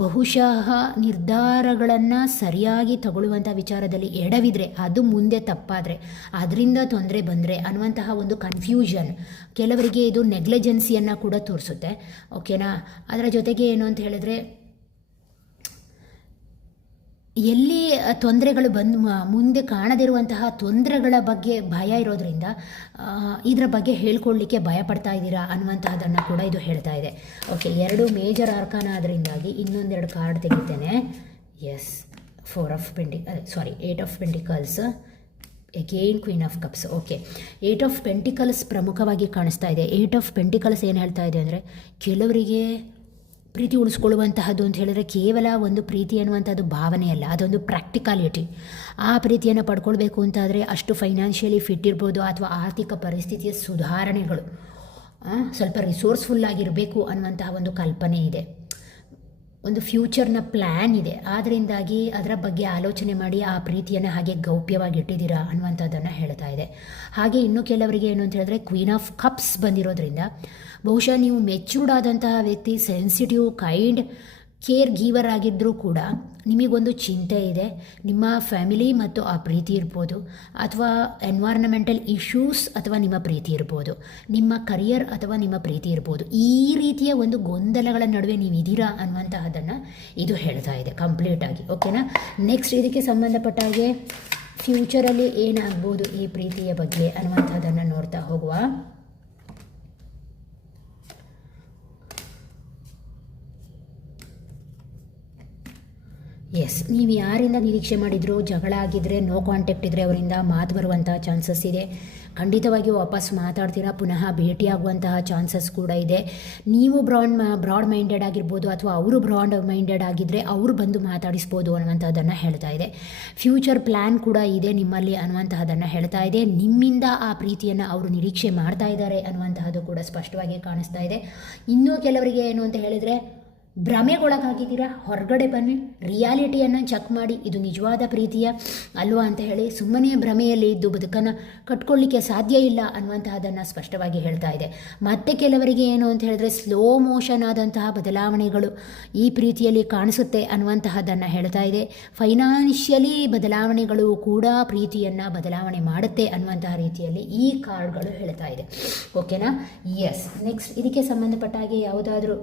ಬಹುಶಃ ನಿರ್ಧಾರಗಳನ್ನು ಸರಿಯಾಗಿ ತಗೊಳ್ಳುವಂಥ ವಿಚಾರದಲ್ಲಿ ಎಡವಿದ್ರೆ, ಅದು ಮುಂದೆ ತಪ್ಪಾದರೆ, ಅದರಿಂದ ತೊಂದರೆ ಬಂದರೆ ಅನ್ನುವಂತಹ ಒಂದು ಕನ್ಫ್ಯೂಷನ್, ಕೆಲವರಿಗೆ ಇದು ನೆಗ್ಲೆಜೆನ್ಸಿಯನ್ನು ಕೂಡ ತೋರಿಸುತ್ತೆ. ಓಕೆನಾ. ಅದರ ಜೊತೆಗೆ ಏನು ಅಂತ ಹೇಳಿದ್ರೆ, ಎಲ್ಲಿ ತೊಂದರೆಗಳು ಮುಂದೆ ಕಾಣದಿರುವಂತಹ ತೊಂದರೆಗಳ ಬಗ್ಗೆ ಭಯ ಇರೋದ್ರಿಂದ ಇದರ ಬಗ್ಗೆ ಹೇಳ್ಕೊಳ್ಳಿಕ್ಕೆ ಭಯಪಡ್ತಾ ಇದ್ದೀರಾ ಅನ್ನುವಂತಹದನ್ನು ಕೂಡ ಇದು ಹೇಳ್ತಾ ಇದೆ. ಓಕೆ, 2 ಮೇಜರ್ ಆರ್ಕಾನ ಅದರಿಂದಾಗಿ ಇನ್ನೊಂದೆರಡು ಕಾರ್ಡ್ ತೆಗಿತೇನೆ. Yes, 8 of pentacles, again queen of cups. Okay, 8 of pentacles ಪ್ರಮುಖವಾಗಿ ಕಾಣಿಸ್ತಾ ಇದೆ. 8 ಆಫ್ ಪೆಂಟಿಕಲ್ಸ್ ಏನು ಹೇಳ್ತಾ ಇದೆ ಅಂದರೆ, ಕೆಲವರಿಗೆ ಪ್ರೀತಿ ಉಳಿಸ್ಕೊಳ್ಳುವಂತಹದ್ದು ಅಂತ ಹೇಳಿದ್ರೆ ಕೇವಲ ಒಂದು ಪ್ರೀತಿ ಅನ್ನುವಂಥದ್ದು ಭಾವನೆಯಲ್ಲ, ಅದೊಂದು ಪ್ರಾಕ್ಟಿಕಾಲಿಟಿ. ಆ ಪ್ರೀತಿಯನ್ನು ಪಡ್ಕೊಳ್ಬೇಕು ಅಂತಾದರೆ ಅಷ್ಟು ಫೈನಾನ್ಷಿಯಲಿ ಫಿಟ್ ಇರ್ಬೋದು, ಅಥವಾ ಆರ್ಥಿಕ ಪರಿಸ್ಥಿತಿಯ ಸುಧಾರಣೆಗಳು, ಸ್ವಲ್ಪ ರಿಸೋರ್ಸ್ಫುಲ್ ಆಗಿರಬೇಕು ಅನ್ನುವಂತಹ ಒಂದು ಕಲ್ಪನೆ ಇದೆ, ಒಂದು ಫ್ಯೂಚರ್ನ ಪ್ಲ್ಯಾನ್ ಇದೆ. ಆದ್ದರಿಂದಾಗಿ ಅದರ ಬಗ್ಗೆ ಆಲೋಚನೆ ಮಾಡಿ ಆ ಪ್ರೀತಿಯನ್ನು ಹಾಗೆ ಗೌಪ್ಯವಾಗಿ ಇಟ್ಟಿದ್ದೀರಾ ಅನ್ನುವಂಥದ್ದನ್ನು ಹೇಳ್ತಾ ಇದೆ. ಹಾಗೆ ಇನ್ನು ಕೆಲವರಿಗೆ ಏನು ಅಂತ ಹೇಳಿದ್ರೆ, ಕ್ವೀನ್ ಆಫ್ ಕಪ್ಸ್ ಬಂದಿರೋದ್ರಿಂದ ಬಹುಶಃ ನೀವು ಮೆಚ್ಯೂರ್ಡ್ ಆದಂತಹ ವ್ಯಕ್ತಿ, ಸೆನ್ಸಿಟಿವ್, ಕೈಂಡ್, ಕೇರ್ ಗೀವರ್ ಆಗಿದ್ದರೂ ಕೂಡ ನಿಮಗೊಂದು ಚಿಂತೆ ಇದೆ. ನಿಮ್ಮ ಫ್ಯಾಮಿಲಿ ಮತ್ತು ಆ ಪ್ರೀತಿ ಇರ್ಬೋದು, ಅಥವಾ ಎನ್ವೈರ್ನಮೆಂಟಲ್ ಇಶ್ಯೂಸ್ ಅಥವಾ ನಿಮ್ಮ ಪ್ರೀತಿ ಇರ್ಬೋದು, ನಿಮ್ಮ ಕರಿಯರ್ ಅಥವಾ ನಿಮ್ಮ ಪ್ರೀತಿ ಇರ್ಬೋದು. ಈ ರೀತಿಯ ಒಂದು ಗೊಂದಲಗಳ ನಡುವೆ ನೀವು ಇದ್ದೀರಾ ಅನ್ನುವಂತಹದನ್ನು ಇದು ಹೇಳ್ತಾ ಇದೆ ಕಂಪ್ಲೀಟಾಗಿ. ಓಕೆನಾ. ನೆಕ್ಸ್ಟ್ ಇದಕ್ಕೆ ಸಂಬಂಧಪಟ್ಟ ಹಾಗೆ ಫ್ಯೂಚರಲ್ಲಿ ಏನಾಗ್ಬೋದು ಈ ಪ್ರೀತಿಯ ಬಗ್ಗೆ ಅನ್ನುವಂಥದ್ದನ್ನು ನೋಡ್ತಾ ಹೋಗುವ. ಎಸ್, ನೀವು ಯಾರಿಂದ ನಿರೀಕ್ಷೆ ಮಾಡಿದ್ರು, ಜಗಳ ಆಗಿದ್ದರೆ, ನೋ ಕಾಂಟ್ಯಾಕ್ಟ್ ಇದ್ದರೆ ಅವರಿಂದ ಮಾತು ಬರುವಂತಹ ಚಾನ್ಸಸ್ ಇದೆ. ಖಂಡಿತವಾಗಿಯೂ ವಾಪಸ್ ಮಾತಾಡ್ತೀರಾ, ಪುನಃ ಭೇಟಿಯಾಗುವಂತಹ ಚಾನ್ಸಸ್ ಕೂಡ ಇದೆ. ನೀವು ಬ್ರಾಡ್ ಮೈಂಡೆಡ್ ಆಗಿರ್ಬೋದು, ಅಥವಾ ಅವರು ಬ್ರಾಡ್ ಮೈಂಡೆಡ್ ಆಗಿದ್ದರೆ ಅವರು ಬಂದು ಮಾತಾಡಿಸ್ಬೋದು ಅನ್ನುವಂಥದ್ದನ್ನು ಹೇಳ್ತಾ ಇದೆ. ಫ್ಯೂಚರ್ ಪ್ಲ್ಯಾನ್ ಕೂಡ ಇದೆ ನಿಮ್ಮಲ್ಲಿ ಅನ್ನುವಂತಹದನ್ನು ಹೇಳ್ತಾ ಇದೆ. ನಿಮ್ಮಿಂದ ಆ ಪ್ರೀತಿಯನ್ನು ಅವರು ನಿರೀಕ್ಷೆ ಮಾಡ್ತಾ ಇದ್ದಾರೆ ಅನ್ನುವಂತಹದ್ದು ಕೂಡ ಸ್ಪಷ್ಟವಾಗಿ ಕಾಣಿಸ್ತಾ ಇದೆ. ಇನ್ನೂ ಕೆಲವರಿಗೆ ಏನು ಅಂತ ಹೇಳಿದರೆ, ಭ್ರಮೆಗೊಳಗಾಗಿದ್ದೀರಾ, ಹೊರಗಡೆ ಬನ್ನಿ, ರಿಯಾಲಿಟಿಯನ್ನು ಚೆಕ್ ಮಾಡಿ, ಇದು ನಿಜವಾದ ಪ್ರೀತಿಯ ಅಲ್ವಾ ಅಂತ ಹೇಳಿ ಸುಮ್ಮನೆ ಭ್ರಮೆಯಲ್ಲಿ ಇದ್ದು ಬದುಕನ್ನು ಕಟ್ಕೊಳ್ಳಿಕ್ಕೆ ಸಾಧ್ಯ ಇಲ್ಲ ಅನ್ನುವಂತಹದನ್ನು ಸ್ಪಷ್ಟವಾಗಿ ಹೇಳ್ತಾ ಇದೆ. ಮತ್ತು ಕೆಲವರಿಗೆ ಏನು ಅಂತ ಹೇಳಿದ್ರೆ, ಸ್ಲೋ ಮೋಷನ್ ಆದಂತಹ ಬದಲಾವಣೆಗಳು ಈ ಪ್ರೀತಿಯಲ್ಲಿ ಕಾಣಿಸುತ್ತೆ ಅನ್ನುವಂತಹದನ್ನು ಹೇಳ್ತಾ ಇದೆ. ಫೈನಾನ್ಷಿಯಲಿ ಬದಲಾವಣೆಗಳು ಕೂಡ ಪ್ರೀತಿಯನ್ನು ಬದಲಾವಣೆ ಮಾಡುತ್ತೆ ಅನ್ನುವಂತಹ ರೀತಿಯಲ್ಲಿ ಈ ಕಾರ್ಡ್ಗಳು ಹೇಳ್ತಾ ಇದೆ. ಓಕೆನಾ. ಎಸ್, ನೆಕ್ಸ್ಟ್ ಇದಕ್ಕೆ ಸಂಬಂಧಪಟ್ಟ ಹಾಗೆ ಯಾವುದಾದ್ರೂ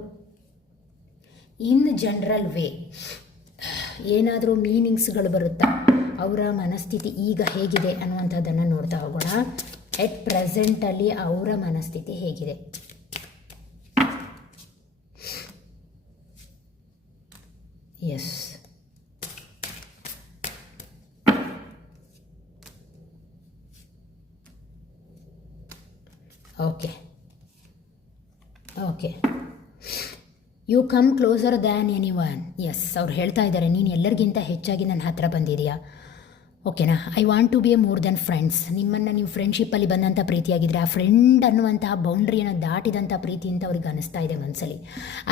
ಇನ್ ಜನರಲ್ ವೇ ಏನಾದರೂ ಮೀನಿಂಗ್ಸ್ಗಳು ಬರುತ್ತಾ, ಅವರ ಮನಸ್ಥಿತಿ ಈಗ ಹೇಗಿದೆ ಅನ್ನುವಂಥದ್ದನ್ನು ನೋಡ್ತಾ ಹೋಗೋಣ. ಎಟ್ ಪ್ರೆಸೆಂಟಲ್ಲಿ ಅವರ ಮನಸ್ಥಿತಿ ಹೇಗಿದೆ. Yes, okay okay you come closer than anyone. Yes, ಅವ್ರು ಹೇಳ್ತಾ ಇದ್ದಾರೆ, ನೀನು ಎಲ್ಲರಿಗಿಂತ ಹೆಚ್ಚಾಗಿ ನನ್ನ ಹತ್ರ ಬಂದಿದೆಯಾ. ಓಕೆನಾ. I want to be a more then friends. ನಿಮ್ಮನ್ನು ನೀವು ಫ್ರೆಂಡ್ಶಿಪ್ಪಲ್ಲಿ ಬಂದಂಥ ಪ್ರೀತಿಯಾಗಿದ್ದರೆ ಆ ಫ್ರೆಂಡ್ ಅನ್ನುವಂತಹ ಬೌಂಡ್ರಿಯನ್ನು ದಾಟಿದಂಥ ಪ್ರೀತಿ ಅಂತ ಅವ್ರಿಗೆ ಅನಿಸ್ತಾ ಇದೆ ಮನಸ್ಸಲ್ಲಿ.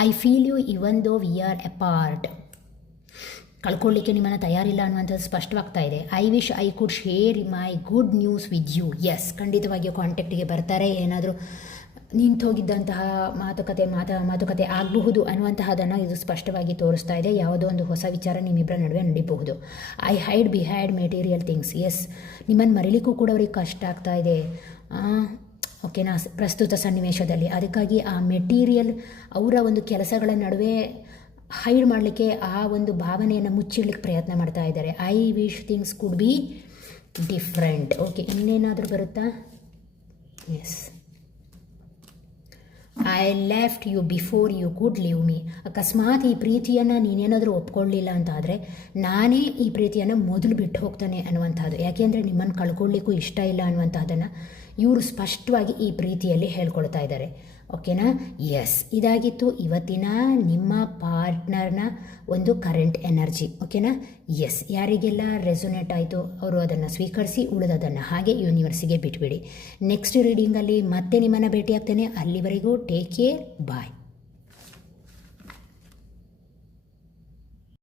ಐ ಫೀಲ್ ಯು ಇವನ್ ದೋ ವಿ ಆರ್ ಅಪಾರ್ಟ್. ಕಳ್ಕೊಳ್ಳಿಕ್ಕೆ ನಿಮ್ಮನ್ನು ತಯಾರಿಲ್ಲ ಅನ್ನುವಂಥದ್ದು ಸ್ಪಷ್ಟವಾಗ್ತಾ ಇದೆ. I wish I could share my good news with you. Yes, ಖಂಡಿತವಾಗಿಯೂ ಕಾಂಟ್ಯಾಕ್ಟಿಗೆ ಬರ್ತಾರೆ. ಏನಾದರೂ ನಿಂತೋಗಿದ್ದಂತಹ ಮಾತುಕತೆ ಆಗಬಹುದು ಅನ್ನುವಂತಹದನ್ನು ಇದು ಸ್ಪಷ್ಟವಾಗಿ ತೋರಿಸ್ತಾ ಇದೆ. ಯಾವುದೋ ಒಂದು ಹೊಸ ವಿಚಾರ ನಿಮ್ಮಿಬ್ಬರ ನಡುವೆ ನಡೀಬಹುದು. I hide behind material things. Yes, ನಿಮ್ಮನ್ನು ಮರೀಲಿಕ್ಕೂ ಕೂಡ ಅವ್ರಿಗೆ ಕಷ್ಟ ಆಗ್ತಾ ಇದೆ, ಓಕೆನಾ, ಪ್ರಸ್ತುತ ಸನ್ನಿವೇಶದಲ್ಲಿ. ಅದಕ್ಕಾಗಿ ಆ ಮೆಟೀರಿಯಲ್ ಅವರ ಒಂದು ಕೆಲಸಗಳ ನಡುವೆ ಹೈಡ್ ಮಾಡಲಿಕ್ಕೆ ಆ ಒಂದು ಭಾವನೆಯನ್ನು ಮುಚ್ಚಿಡ್ಲಿಕ್ಕೆ ಪ್ರಯತ್ನ ಮಾಡ್ತಾ ಇದ್ದಾರೆ. I wish things could be different. Okay, ಇನ್ನೇನಾದರೂ ಬರುತ್ತಾ? Yes, I left you before you could leave me. ಅಕಸ್ಮಾತ್ ಈ ಪ್ರೀತಿಯನ್ನು ನೀನೇನಾದರೂ ಒಪ್ಕೊಳ್ಳಿಲ್ಲ ಅಂತಾದರೆ ನಾನೇ ಈ ಪ್ರೀತಿಯನ್ನು ಮೊದಲು ಬಿಟ್ಟು ಹೋಗ್ತಾನೆ ಅನ್ನುವಂಥದ್ದು. ಯಾಕೆಂದರೆ ನಿಮ್ಮನ್ನು ಕಳ್ಕೊಳ್ಳಿಕ್ಕೂ ಇಷ್ಟ ಇಲ್ಲ ಅನ್ನುವಂಥದ್ದನ್ನು ಇವರು ಸ್ಪಷ್ಟವಾಗಿ ಈ ಪ್ರೀತಿಯಲ್ಲಿ ಹೇಳ್ಕೊಳ್ತಾ ಇದ್ದಾರೆ. ಓಕೆನಾ. ಎಸ್, ಇದಾಗಿತ್ತು ಇವತ್ತಿನ ನಿಮ್ಮ ಪಾರ್ಟ್ನರ್ನ ಒಂದು ಕರೆಂಟ್ ಎನರ್ಜಿ. ಓಕೆನಾ. ಎಸ್, ಯಾರಿಗೆಲ್ಲ ರೆಸೊನೇಟ್ ಆಯಿತು ಅವರು ಅದನ್ನು ಸ್ವೀಕರಿಸಿ, ಉಳಿದದನ್ನು ಹಾಗೆ ಯೂನಿವರ್ಸಿಗೆ ಬಿಟ್ಬಿಡಿ. ನೆಕ್ಸ್ಟ್ ರೀಡಿಂಗಲ್ಲಿ ಮತ್ತೆ ನಿಮ್ಮನ್ನು ಭೇಟಿಯಾಗ್ತೇನೆ. ಅಲ್ಲಿವರೆಗೂ ಟೇಕ್ ಕೇರ್, ಬಾಯ್.